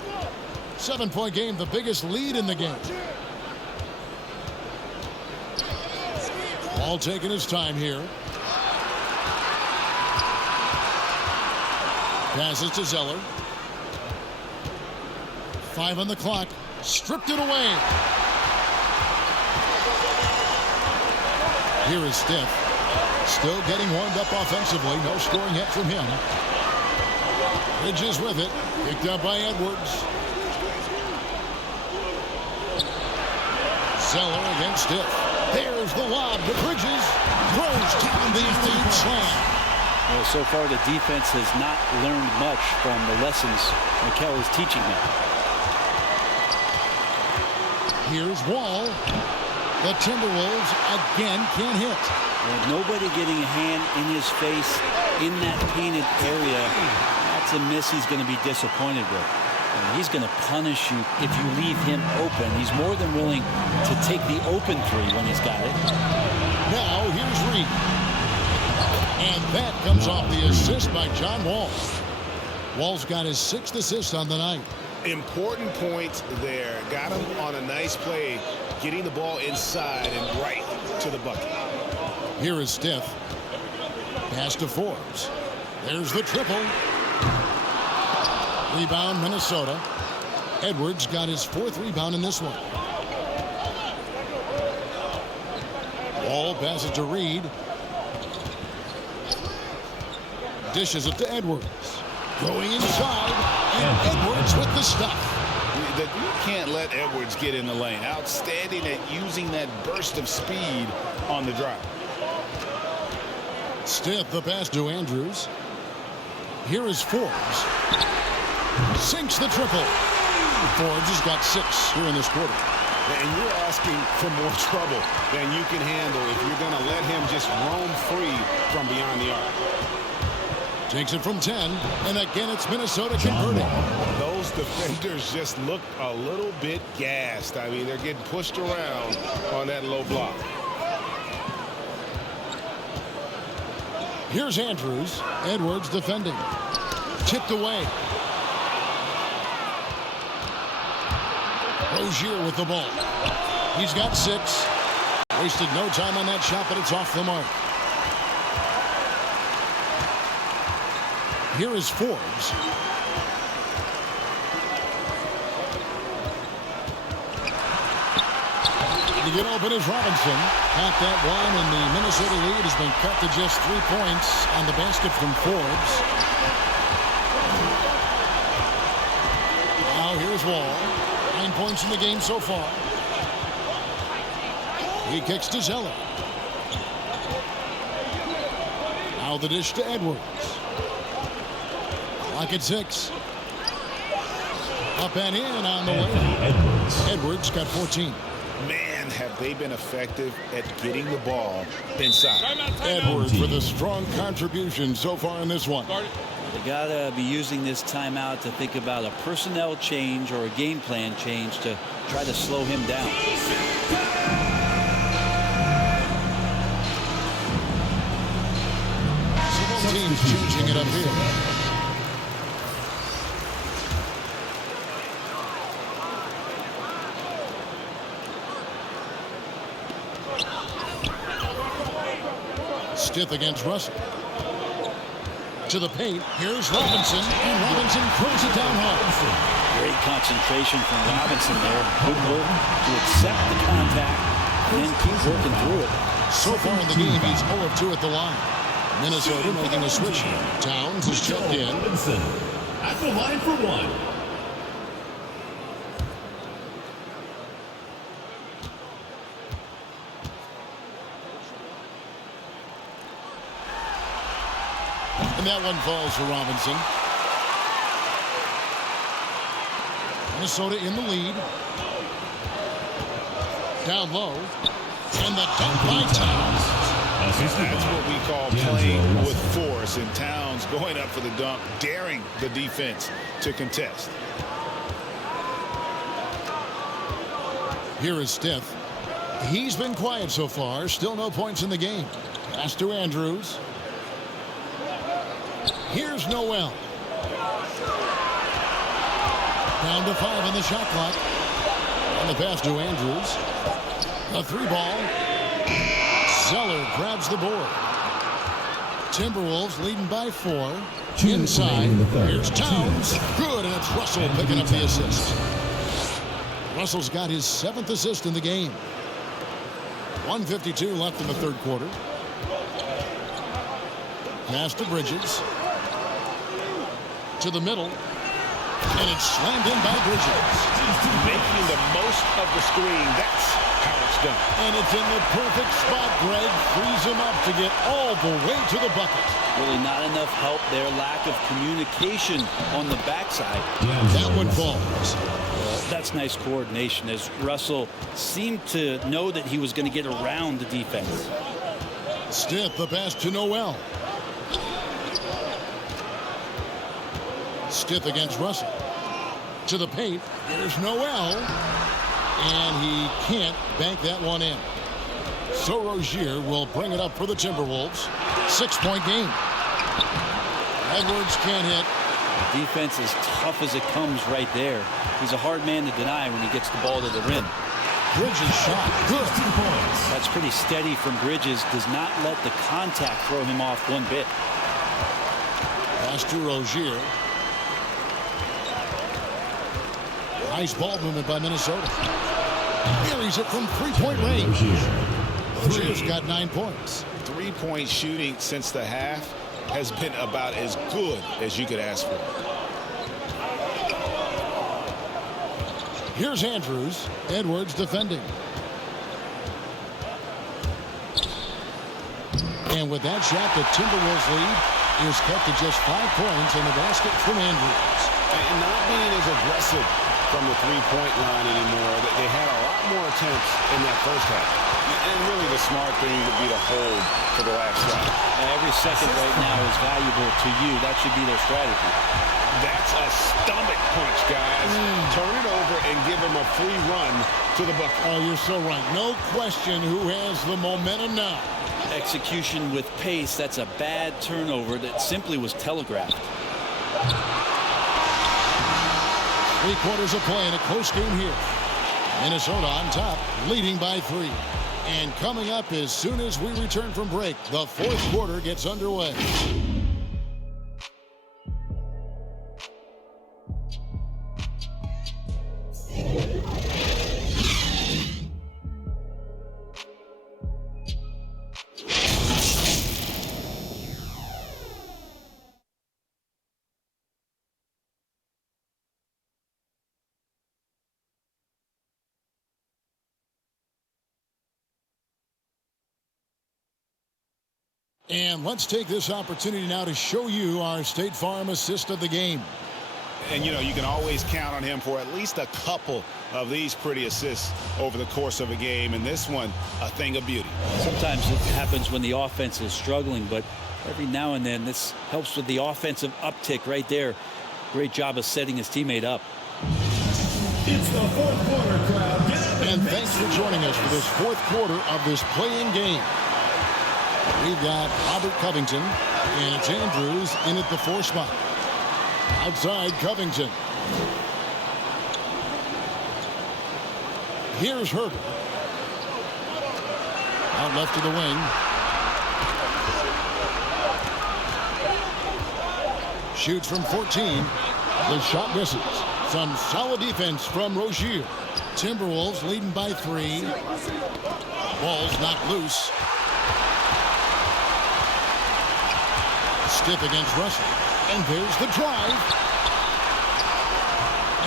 7-point game, the biggest lead in the game. All taking his time here. Passes to Zeller. 5 on the clock. Stripped it away. Here is Stiff. Still getting warmed up offensively. No scoring yet from him. Bridges with it. Picked up by Edwards. Zeller against Stiff. There's the lob to Bridges. Throws down the lead slam. Well, so far the defense has not learned much from the lessons Mikal is teaching them. Here's Wall. The Timberwolves again can't hit. With nobody getting a hand in his face in that painted area, that's a miss he's going to be disappointed with. And he's going to punish you if you leave him open. He's more than willing to take the open 3 when he's got it. Now here's Reed. And that comes off the assist by John Wall. Wall's got his 6th assist on the night. Important point there. Got him on a nice play, getting the ball inside and right to the bucket. Here is Stiff. Pass to Forbes. There's the triple. Rebound, Minnesota. Edwards got his 4th rebound in this one. Wall passes to Reed. Dishes it to Edwards. Going inside, and Edwards with the stuff. You can't let Edwards get in the lane. Outstanding at using that burst of speed on the drive. Stiff the pass to Andrews. Here is Forbes. Sinks the triple. Forbes has got 6 here in this quarter. And you're asking for more trouble than you can handle if you're going to let him just roam free from beyond the arc. Takes it from 10, and again it's Minnesota converting. Those defenders just look a little bit gassed. I mean, they're getting pushed around on that low block. Here's Andrews. Edwards defending. Tipped away. Rozier with the ball. He's got 6. Wasted no time on that shot, but it's off the mark. Here is Forbes. To get open is Robinson. Caught that one, and the Minnesota lead has been cut to just 3 points on the basket from Forbes. Now here's Wall. 9 points in the game so far. He kicks to Zeller. Now the dish to Edwards. Clock at 6. Up and in on the way. Edwards got 14. Man, have they been effective at getting the ball inside. Edwards with a strong contribution so far in this one. They got to be using this timeout to think about a personnel change or a game plan change to try to slow him down. Both teams changing it up here. Stiff against Russell. To the paint. Here's Robinson. And Robinson throws it down hard. Great concentration from Robinson there. Good work to accept the contact and then keep working through it. So far in the game, he's 0 of 2 at the line. Minnesota making a switch. Towns is checked in. Robinson at the line for one. And that one falls for Robinson. Minnesota in the lead. Down low. And the dunk by Towns. That's what we call playing with force. And Towns going up for the dunk, daring the defense to contest. Here is Steph. He's been quiet so far. Still no points in the game. Pass to Andrews. Here's Noel. Down to 5 on the shot clock. On the pass to Andrews. A 3-ball. Zeller grabs the board. Timberwolves leading by 4. Inside. Here's Towns. Good, and it's Russell picking up the assist. Russell's got his 7th assist in the game. 1:52 left in the third quarter. Pass to Bridges. To the middle. And it's slammed in by Bridges. Making the most of the screen. That's how it's done. And it's in the perfect spot. Greg frees him up to get all the way to the bucket. Really not enough help there. Lack of communication on the backside. That one falls. That's nice coordination as Russell seemed to know that he was going to get around the defense. Stiff the pass to Noel. Stiff against Russell. To the paint. There's Noel. And he can't bank that one in. So Rozier will bring it up for the Timberwolves. 6-point game. Edwards can't hit. Defense as tough as it comes right there. He's a hard man to deny when he gets the ball to the rim. Bridges shot. Good. That's pretty steady from Bridges. Does not let the contact throw him off one bit. Pass to Rozier. Nice ball movement by Minnesota. Carries it from 3-point range. Rozier's got 9 points. 3-point shooting since the half has been about as good as you could ask for. Here's Andrews. Edwards defending. And with that shot, the Timberwolves lead is cut to just 5 points in the basket from Andrews. And not being as aggressive from the three-point line anymore. They had a lot more attempts in that first half. And really the smart thing would be to hold for the last shot. Every second right now is valuable to you. That should be their strategy. That's a stomach punch, guys. Turn it over and give him a free run to the bucket. Oh, you're so right. No question who has the momentum now. Execution with pace. That's a bad turnover that simply was telegraphed. 3 quarters of play in a close game here. Minnesota on top, leading by 3. And coming up as soon as we return from break, the 4th quarter gets underway. And let's take this opportunity now to show you our State Farm assist of the game. And, you know, you can always count on him for at least a couple of these pretty assists over the course of a game. And this one, a thing of beauty. Sometimes it happens when the offense is struggling, but every now and then this helps with the offensive uptick right there. Great job of setting his teammate up. It's the 4th quarter, crowd. And thanks for joining us for this 4th quarter of this play-in game. We've got Robert Covington, and it's Andrews in at the 4 spot. Outside Covington. Here's Herbert. Out left to the wing. Shoots from 14. The shot misses. Some solid defense from Rozier. Timberwolves leading by 3. Ball's knocked loose. Stiff against Russell. And there's the drive.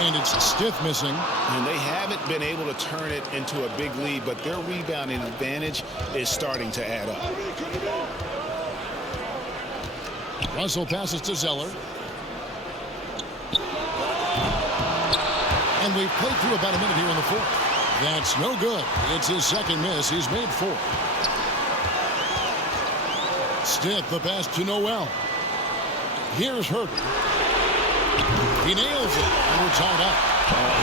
And it's Stiff missing. And they haven't been able to turn it into a big lead, but their rebounding advantage is starting to add up. Russell passes to Zeller. And we've played through about a minute here in the fourth. That's no good. It's his second miss. He's made 4. Stiff the pass to Noel. Here's Herter. He nails it, and we're tied up.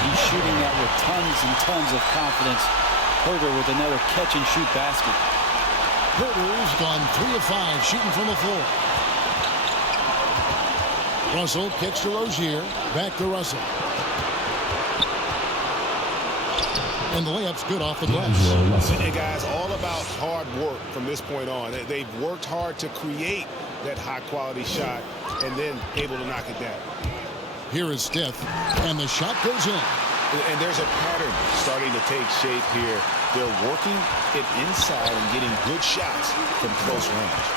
He's shooting that with tons and tons of confidence. Herter with another catch-and-shoot basket. Herter's gone 3 of 5 shooting from the floor. Russell kicks to Rozier. Back to Russell. And the layup's good off the glass. And guys, all about hard work from this point on. They've worked hard to create that high-quality shot and then able to knock it down. Here is Stiff, and the shot goes in. And there's a pattern starting to take shape here. They're working it inside and getting good shots from close range.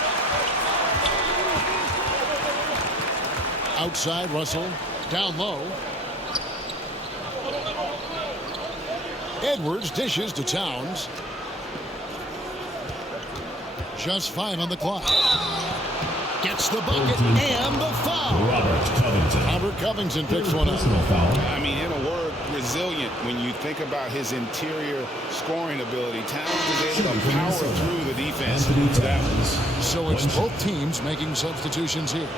Outside, Russell. Down low. Edwards dishes to Towns. Just 5 on the clock. Gets the bucket and the foul. Robert Covington picks one up. I mean, in a word, resilient. When you think about his interior scoring ability, Towns is able to power through the defense. So it's both teams making substitutions here.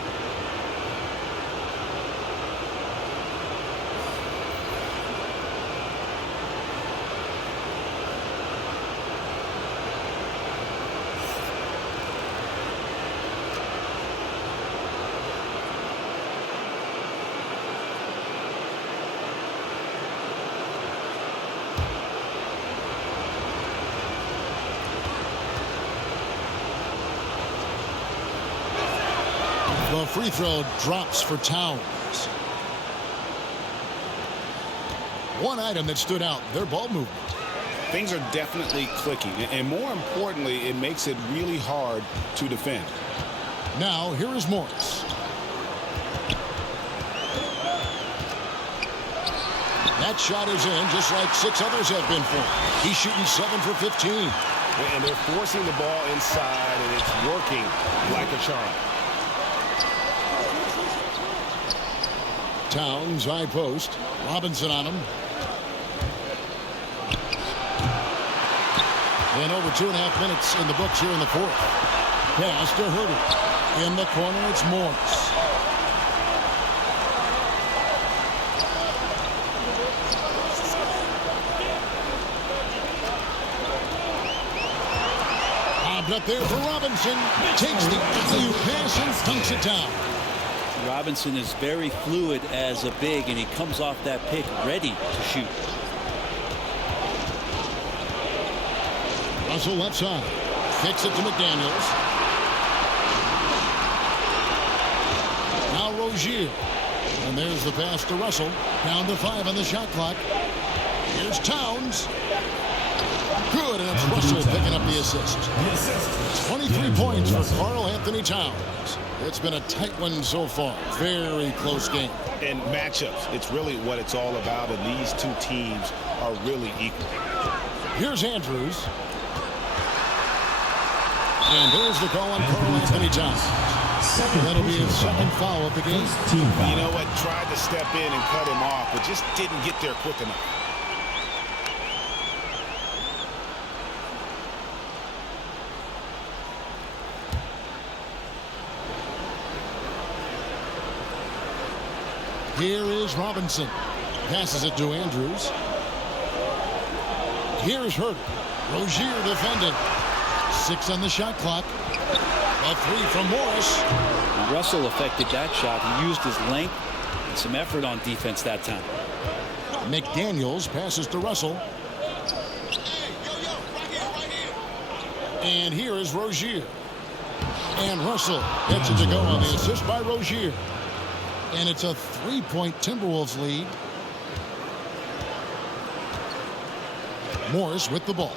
The free throw drops for Towns. One item that stood out, their ball movement. Things are definitely clicking, and more importantly, it makes it really hard to defend. Now, here is Morris. That shot is in, just like 6 others have been for him. He's shooting 7 for 15. And they're forcing the ball inside, and it's working like a charm. Towns, high post. Robinson on him. And over 2.5 minutes in the books here in the fourth. Pass to Herter. In the corner, it's Morris. Bobbed up there for Robinson. Takes the alley-oop pass and dunks it down. Robinson is very fluid as a big, and he comes off that pick ready to shoot. Russell left side. Kicks it to McDaniels. Now Rozier. And there's the pass to Russell. Down to 5 on the shot clock. Here's Towns. Good, and it's Russell picking up the assist. 23 points for Karl Anthony Towns. It's been a tight one so far. Very close game. And matchups, it's really what it's all about, and these two teams are really equal. Here's Andrews. And there's the call on Karl Anthony Towns. That'll be his second foul of the game. You know what? Tried to step in and cut him off, but just didn't get there quick enough. Here is Robinson. Passes it to Andrews. Here's Herter. Rozier defending. 6 on the shot clock. A 3 from Morris. Russell affected that shot. He used his length and some effort on defense that time. McDaniels passes to Russell. And here is Rozier. And Russell gets it to go on the assist by Rozier. And it's a 3-point Timberwolves lead. Morris with the ball.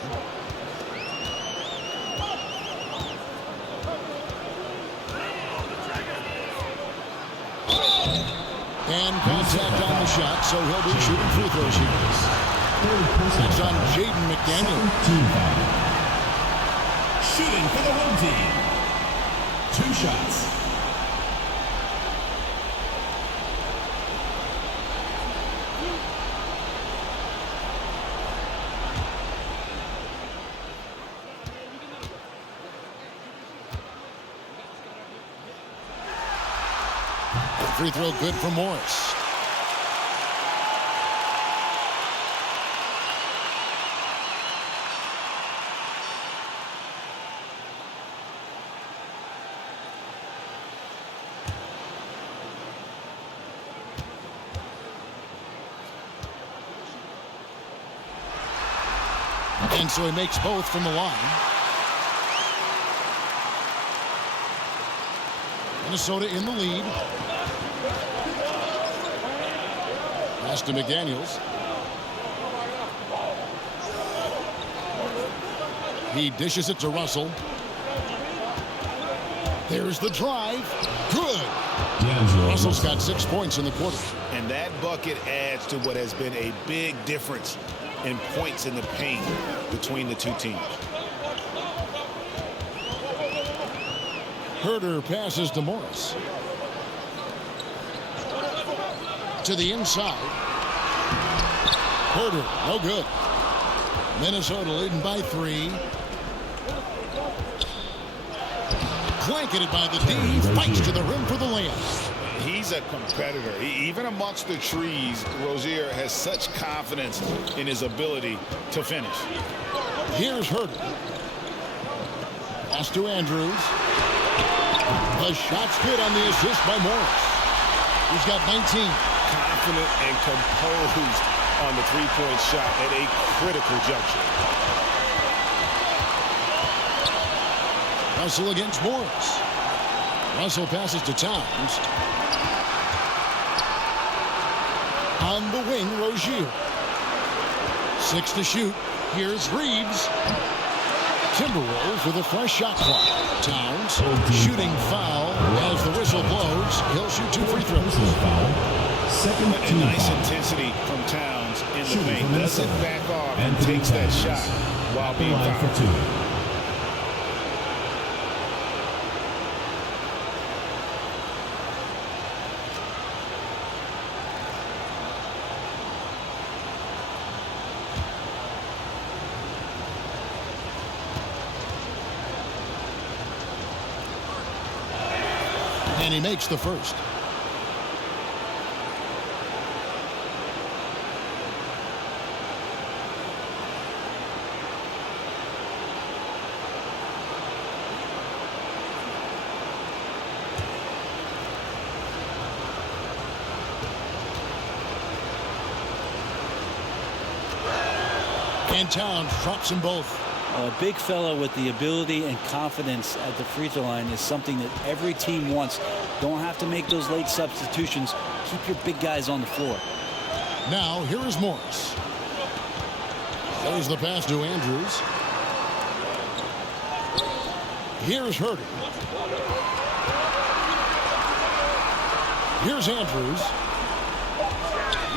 And contact on the shot, so he'll be shooting free throws here. That's on Jaden McDaniel. Shooting for the home team. 2 shots. Free throw good for Morris. And so he makes both from the line. Minnesota in the lead. Pass to McDaniels. He dishes it to Russell. There's the drive. Good. Russell's got 6 points in the quarter. And that bucket adds to what has been a big difference in points in the paint between the two teams. Herter passes to Morris. To the inside. Herter, no good. Minnesota leading by 3. Blanketed by the D. Fights to the rim for the layup. He's a competitor. Even amongst the trees, Rozier has such confidence in his ability to finish. Here's Herter. Pass to Andrews. The shot's good on the assist by Morris. He's got 19. Confident and composed on the three-point shot at a critical juncture. Russell against Morris. Russell passes to Towns. On the wing, Rozier. 6 to shoot. Here's Reeves. Timberwolves with a fresh shot clock. Towns shooting foul as the whistle blows. He'll shoot 2 free throws. Nice intensity from Towns in the paint. Doesn't back off and takes that shot while being fouled. And he makes the first. And Towns drops them both. A big fella with the ability and confidence at the free throw line is something that every team wants. Don't have to make those late substitutions. Keep your big guys on the floor. Now, here is Morris. There's the pass to Andrews. Here's Herter. Here's Andrews.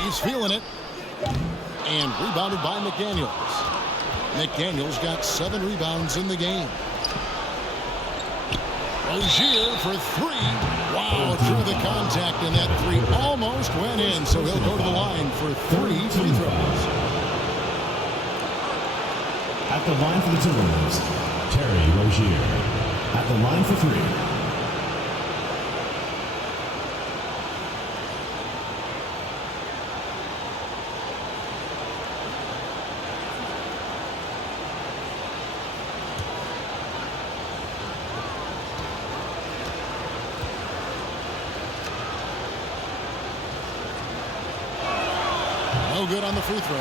He's feeling it. And rebounded by McDaniels. McDaniels got 7 rebounds in the game. Rozier for 3. Wow, through the contact, and that 3 almost went in, so he'll go to the line for 3 free throws. At the line for the Timberwolves, Terry Rozier. At the line for 3. No good on the free throw.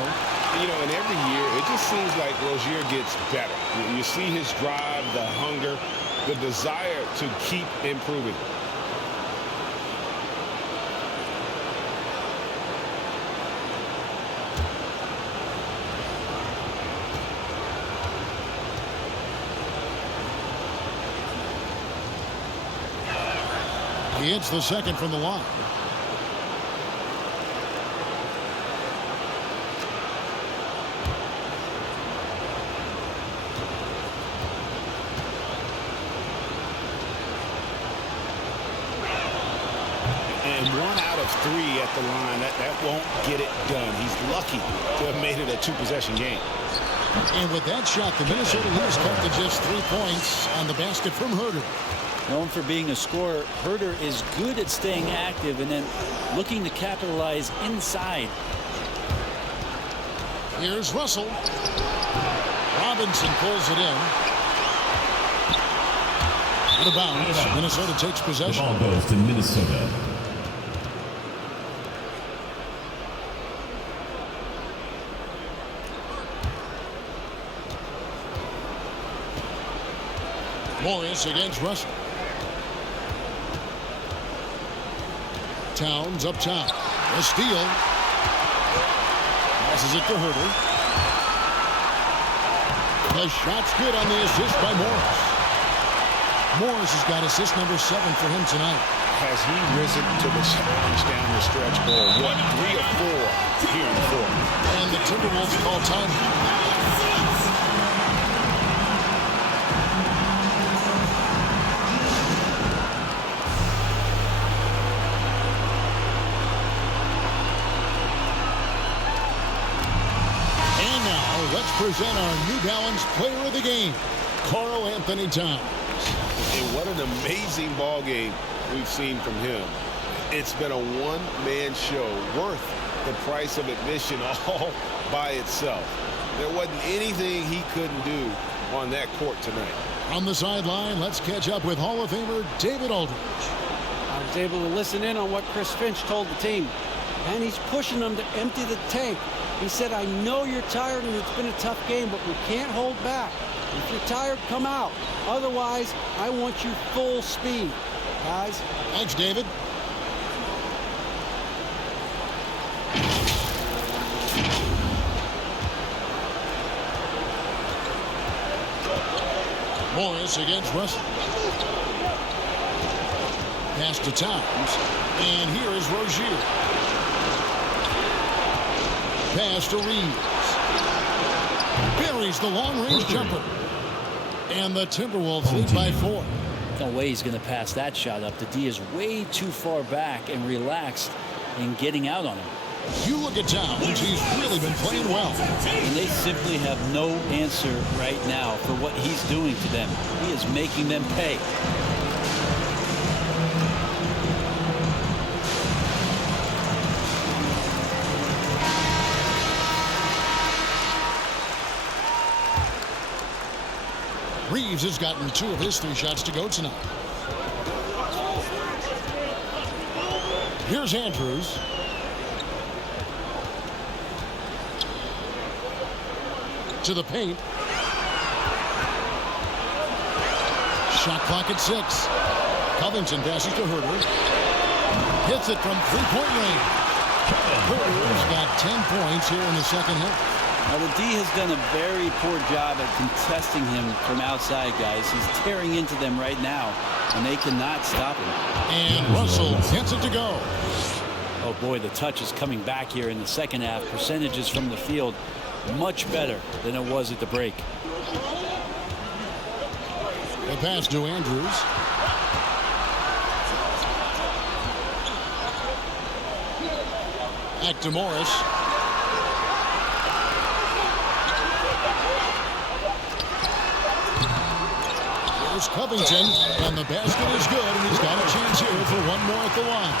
You know, and every year, it just seems like Rozier gets better. You see his drive, the hunger, the desire to keep improving. He hits the second from the line. And 1 out of 3 at the line. That won't get it done. He's lucky to have made it a 2-possession game. And with that shot, the Minnesota Lewis cut to just 3 points on the basket from Herter. Known for being a scorer, Herter is good at staying active and then looking to capitalize inside. Here's Russell. Robinson pulls it in. Out of bounds. Minnesota takes possession. The ball goes to Minnesota. Morris against Russell. Towns up top. A steal. Passes it to Herter. The shot's good on the assist by Morris. Morris has got assist number 7 for him tonight. Has he risen to the challenge down the stretch, or what? 3 or 4 here in the fourth. And the Timberwolves call time. Let's present our New Balance player of the game, Karl Anthony Towns. And what an amazing ball game we've seen from him. It's been a one-man show worth the price of admission all by itself. There wasn't anything he couldn't do on that court tonight. On the sideline, let's catch up with Hall of Famer David Aldridge. I was able to listen in on what Chris Finch told the team, and he's pushing them to empty the tank. He said, I know you're tired and it's been a tough game, but we can't hold back. If you're tired, come out. Otherwise, I want you full speed, guys. Thanks, David. Morris against Russell. Pass to Towns. And here is Rozier. Pass to Reeves. Buries the long-range jumper. And the Timberwolves lead by 4. No way he's going to pass that shot up. The D is way too far back and relaxed in getting out on him. You look at Towns, he's really been playing well. And they simply have no answer right now for what he's doing to them. He is making them pay. Reeves has gotten 2 of his 3 shots to go tonight. Here's Andrews. To the paint. Shot clock at 6. Covington passes to Herter. Hits it from 3-point range. Herter's got 10 points here in the second half. Now, the D has done a very poor job at contesting him from outside, guys. He's tearing into them right now, and they cannot stop him. And Russell gets it to go. Oh, boy, the touch is coming back here in the second half. Percentages from the field much better than it was at the break. The pass to Andrews. Back to Morris. Here's Covington, and the basket is good, and he's got a chance here for one more at the line.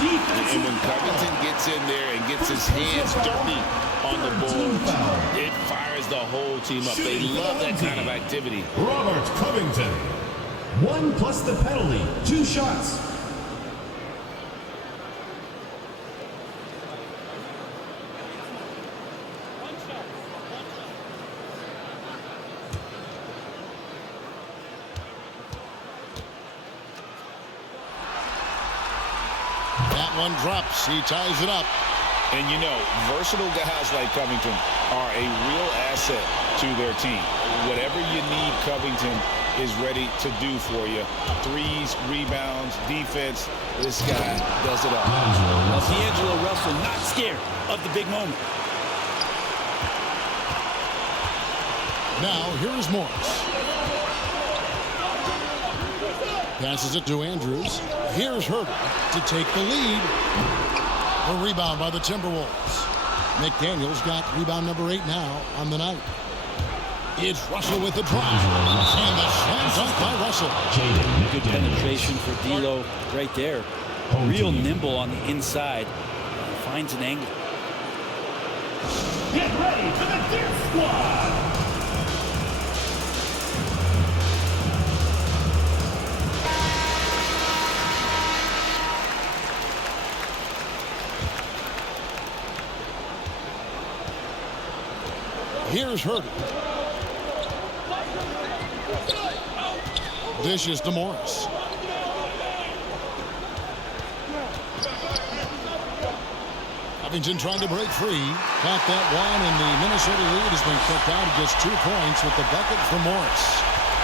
And when Covington gets in there and gets his hands dirty on the boards, it fires the whole team up. They love that kind of activity. Robert Covington. 1 plus the penalty. 2 shots. That one drops. He ties it up. And, you know, versatile guys like Covington are a real asset to their team. Whatever you need, Covington is ready to do for you. Threes, rebounds, defense. This guy does it all. Well, D'Angelo Russell not scared of the big moment. Now, here's Morris. Passes it to Andrews. Here's Herter to take the lead. A rebound by the Timberwolves. McDaniels got rebound number 8 now on the night. It's Russell with the drive. And the slam dunk by Russell. Good penetration for D'Lo right there. Real nimble on the inside. Finds an angle. Get ready for the Dip Squad. Here's Herter. Dishes to Morris. Covington trying to break free. Got that one, and the Minnesota lead has been cut down to just 2 points with the bucket for Morris.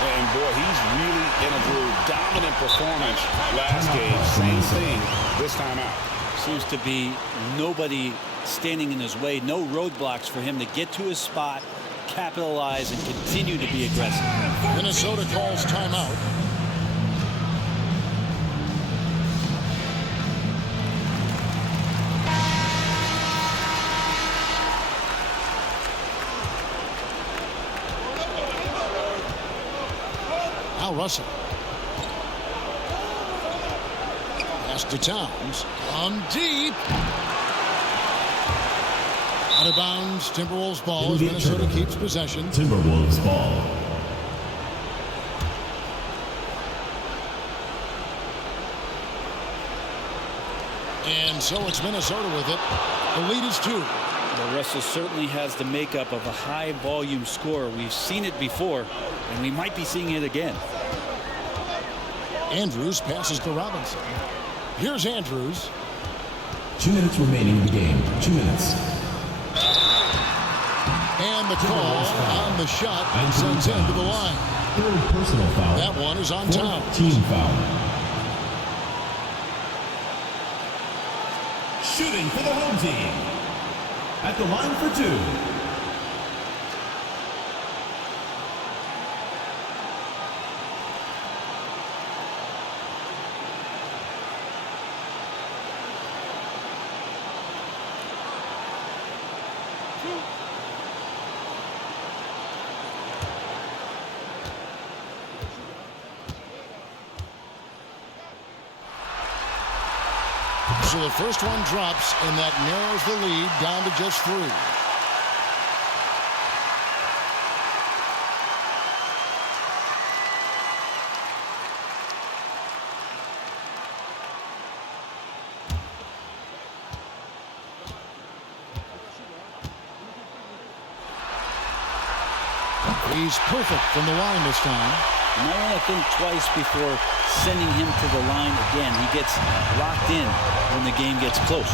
And, boy, he's really in a groove. Dominant performance last game. Same thing this time out. Seems to be nobody standing in his way. No roadblocks for him to get to his spot, capitalize, and continue to be aggressive. Minnesota calls timeout. Now Russell. Pass to Towns. On deep. Out of bounds. Timberwolves ball as Minnesota keeps possession. Timberwolves ball. And so it's Minnesota with it. The lead is 2. Well, Russell certainly has the makeup of a high-volume scorer. We've seen it before, and we might be seeing it again. Andrews passes to Robinson. Here's Andrews. 2 minutes remaining in the game. 2 minutes. And the call on the shot sends him to the line. 3rd personal foul. That one is on Towns. Team foul. Shooting for the home team. At the line for 2. So the first one drops, and that narrows the lead down to just 3. He's perfect from the line this time. You might want to think twice before sending him to the line again. He gets locked in when the game gets close.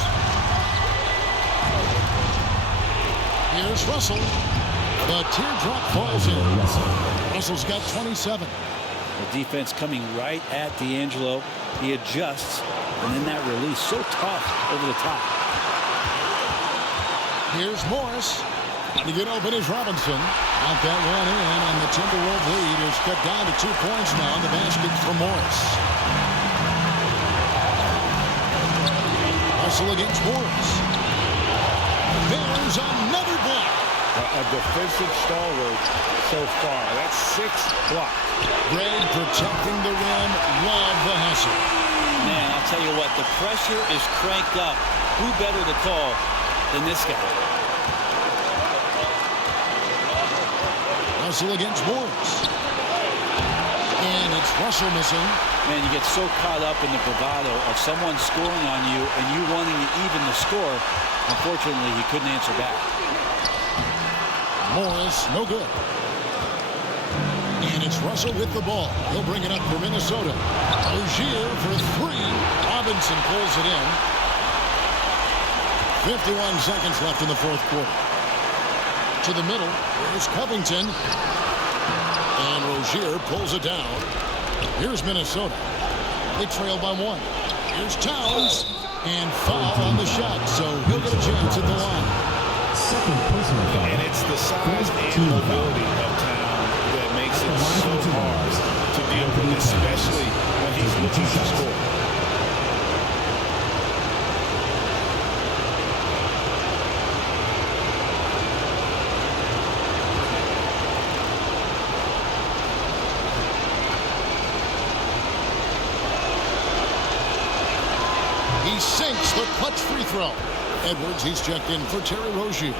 Here's Russell. The teardrop falls in. Russell's got 27. The defense coming right at D'Angelo. He adjusts, and then that release so tough over the top. Here's Morris. To get open is Robinson. Out that one in, and the Timberwolves lead is cut down to 2 points now in the basket for Morris. Russell against Morris. There's another block. A defensive stalwart so far. That's 6 blocks. Greg protecting the rim. Love the hustle. Man, I'll tell you what, the pressure is cranked up. Who better to call than this guy? Russell against Morris. And it's Russell missing. Man, you get so caught up in the bravado of someone scoring on you and you wanting to even the score. Unfortunately, he couldn't answer back. Morris, no good. And it's Russell with the ball. He'll bring it up for Minnesota. Rozier for 3. Robinson pulls it in. 51 seconds left in the fourth quarter. To the middle, here's Covington. And Rozier pulls it down. Here's Minnesota. They trail by 1. Here's Towns. And foul on the shot, so he'll get a chance at the line. Second personal foul. And it's the size and mobility of Town that makes it so hard to deal with, especially when he's looking to score. He sinks the clutch free throw. Edwards, he's checked in for Terry Rozier.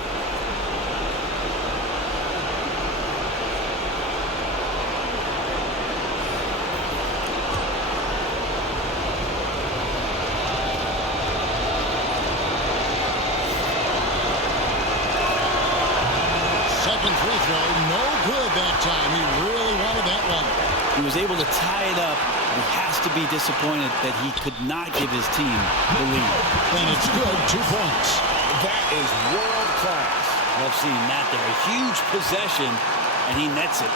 Second free throw, no good that time. He really wanted that one. He was able to tie it up. He has to be disappointed that he could not give his team the lead. And it's good, 2 points. That is world class. Love seeing that there. A huge possession, and he nets it.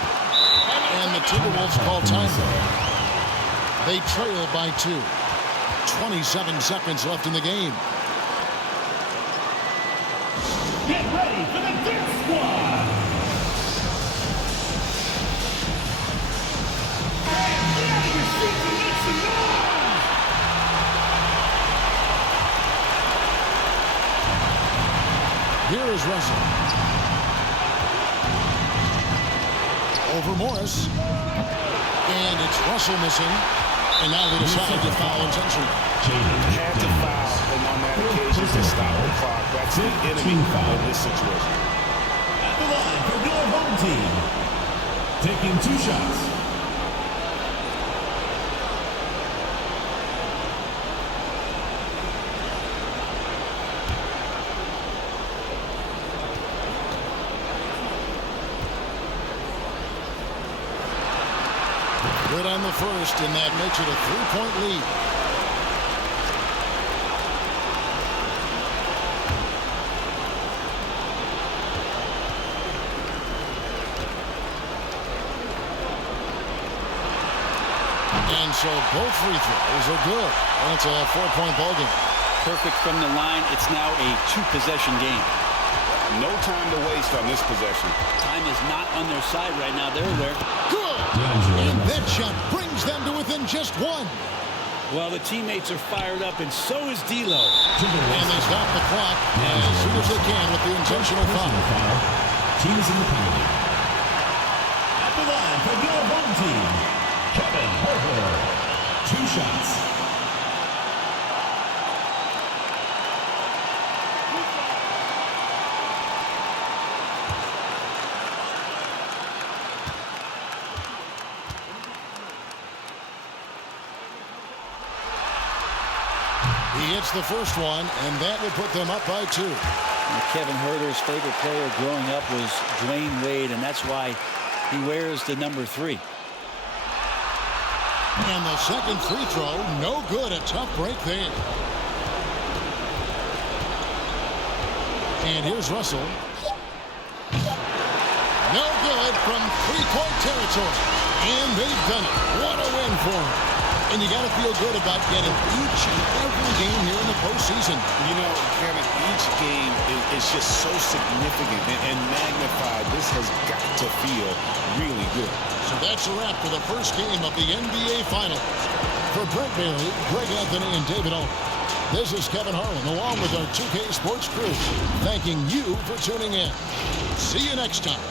And the Timberwolves call timeout. They trail by 2. 27 seconds left in the game. Get ready for the Dirt Squad. Here is Russell. Over Morris. And it's Russell missing. And now they decide to foul intentionally. Had to foul, and on that occasion to stop the clock. That's the enemy in this situation. At the line for your home team. Taking 2 shots. Good on the first, and that makes it a 3-point lead. And so both free throws are good. And it's a 4-point ball game. Perfect from the line. It's now a 2-possession game. No time to waste on this possession. Time is not on their side right now. They're aware. Good! And that shot brings them to within just 1. Well, the teammates are fired up, and so is D'Lo. And they stop the clock as soon as they can with the intentional foul. Team is in the penalty. At the line for your home team, Kevin Porter. 2 shots. He hits the first one, and that will put them up by 2. Kevin Huerter's favorite player growing up was Dwayne Wade, and that's why he wears the number 3. And the second free throw, no good. A tough break there. And here's Russell. No good from 3-point territory. And they've done it. What a win for them. And you got to feel good about getting each and every game here in the postseason. You know, Kevin, each game is just so significant and magnified. This has got to feel really good. So that's a wrap for the first game of the NBA Finals. For Brent Bailey, Greg Anthony, and David Owen, this is Kevin Harlan along with our 2K Sports crew, thanking you for tuning in. See you next time.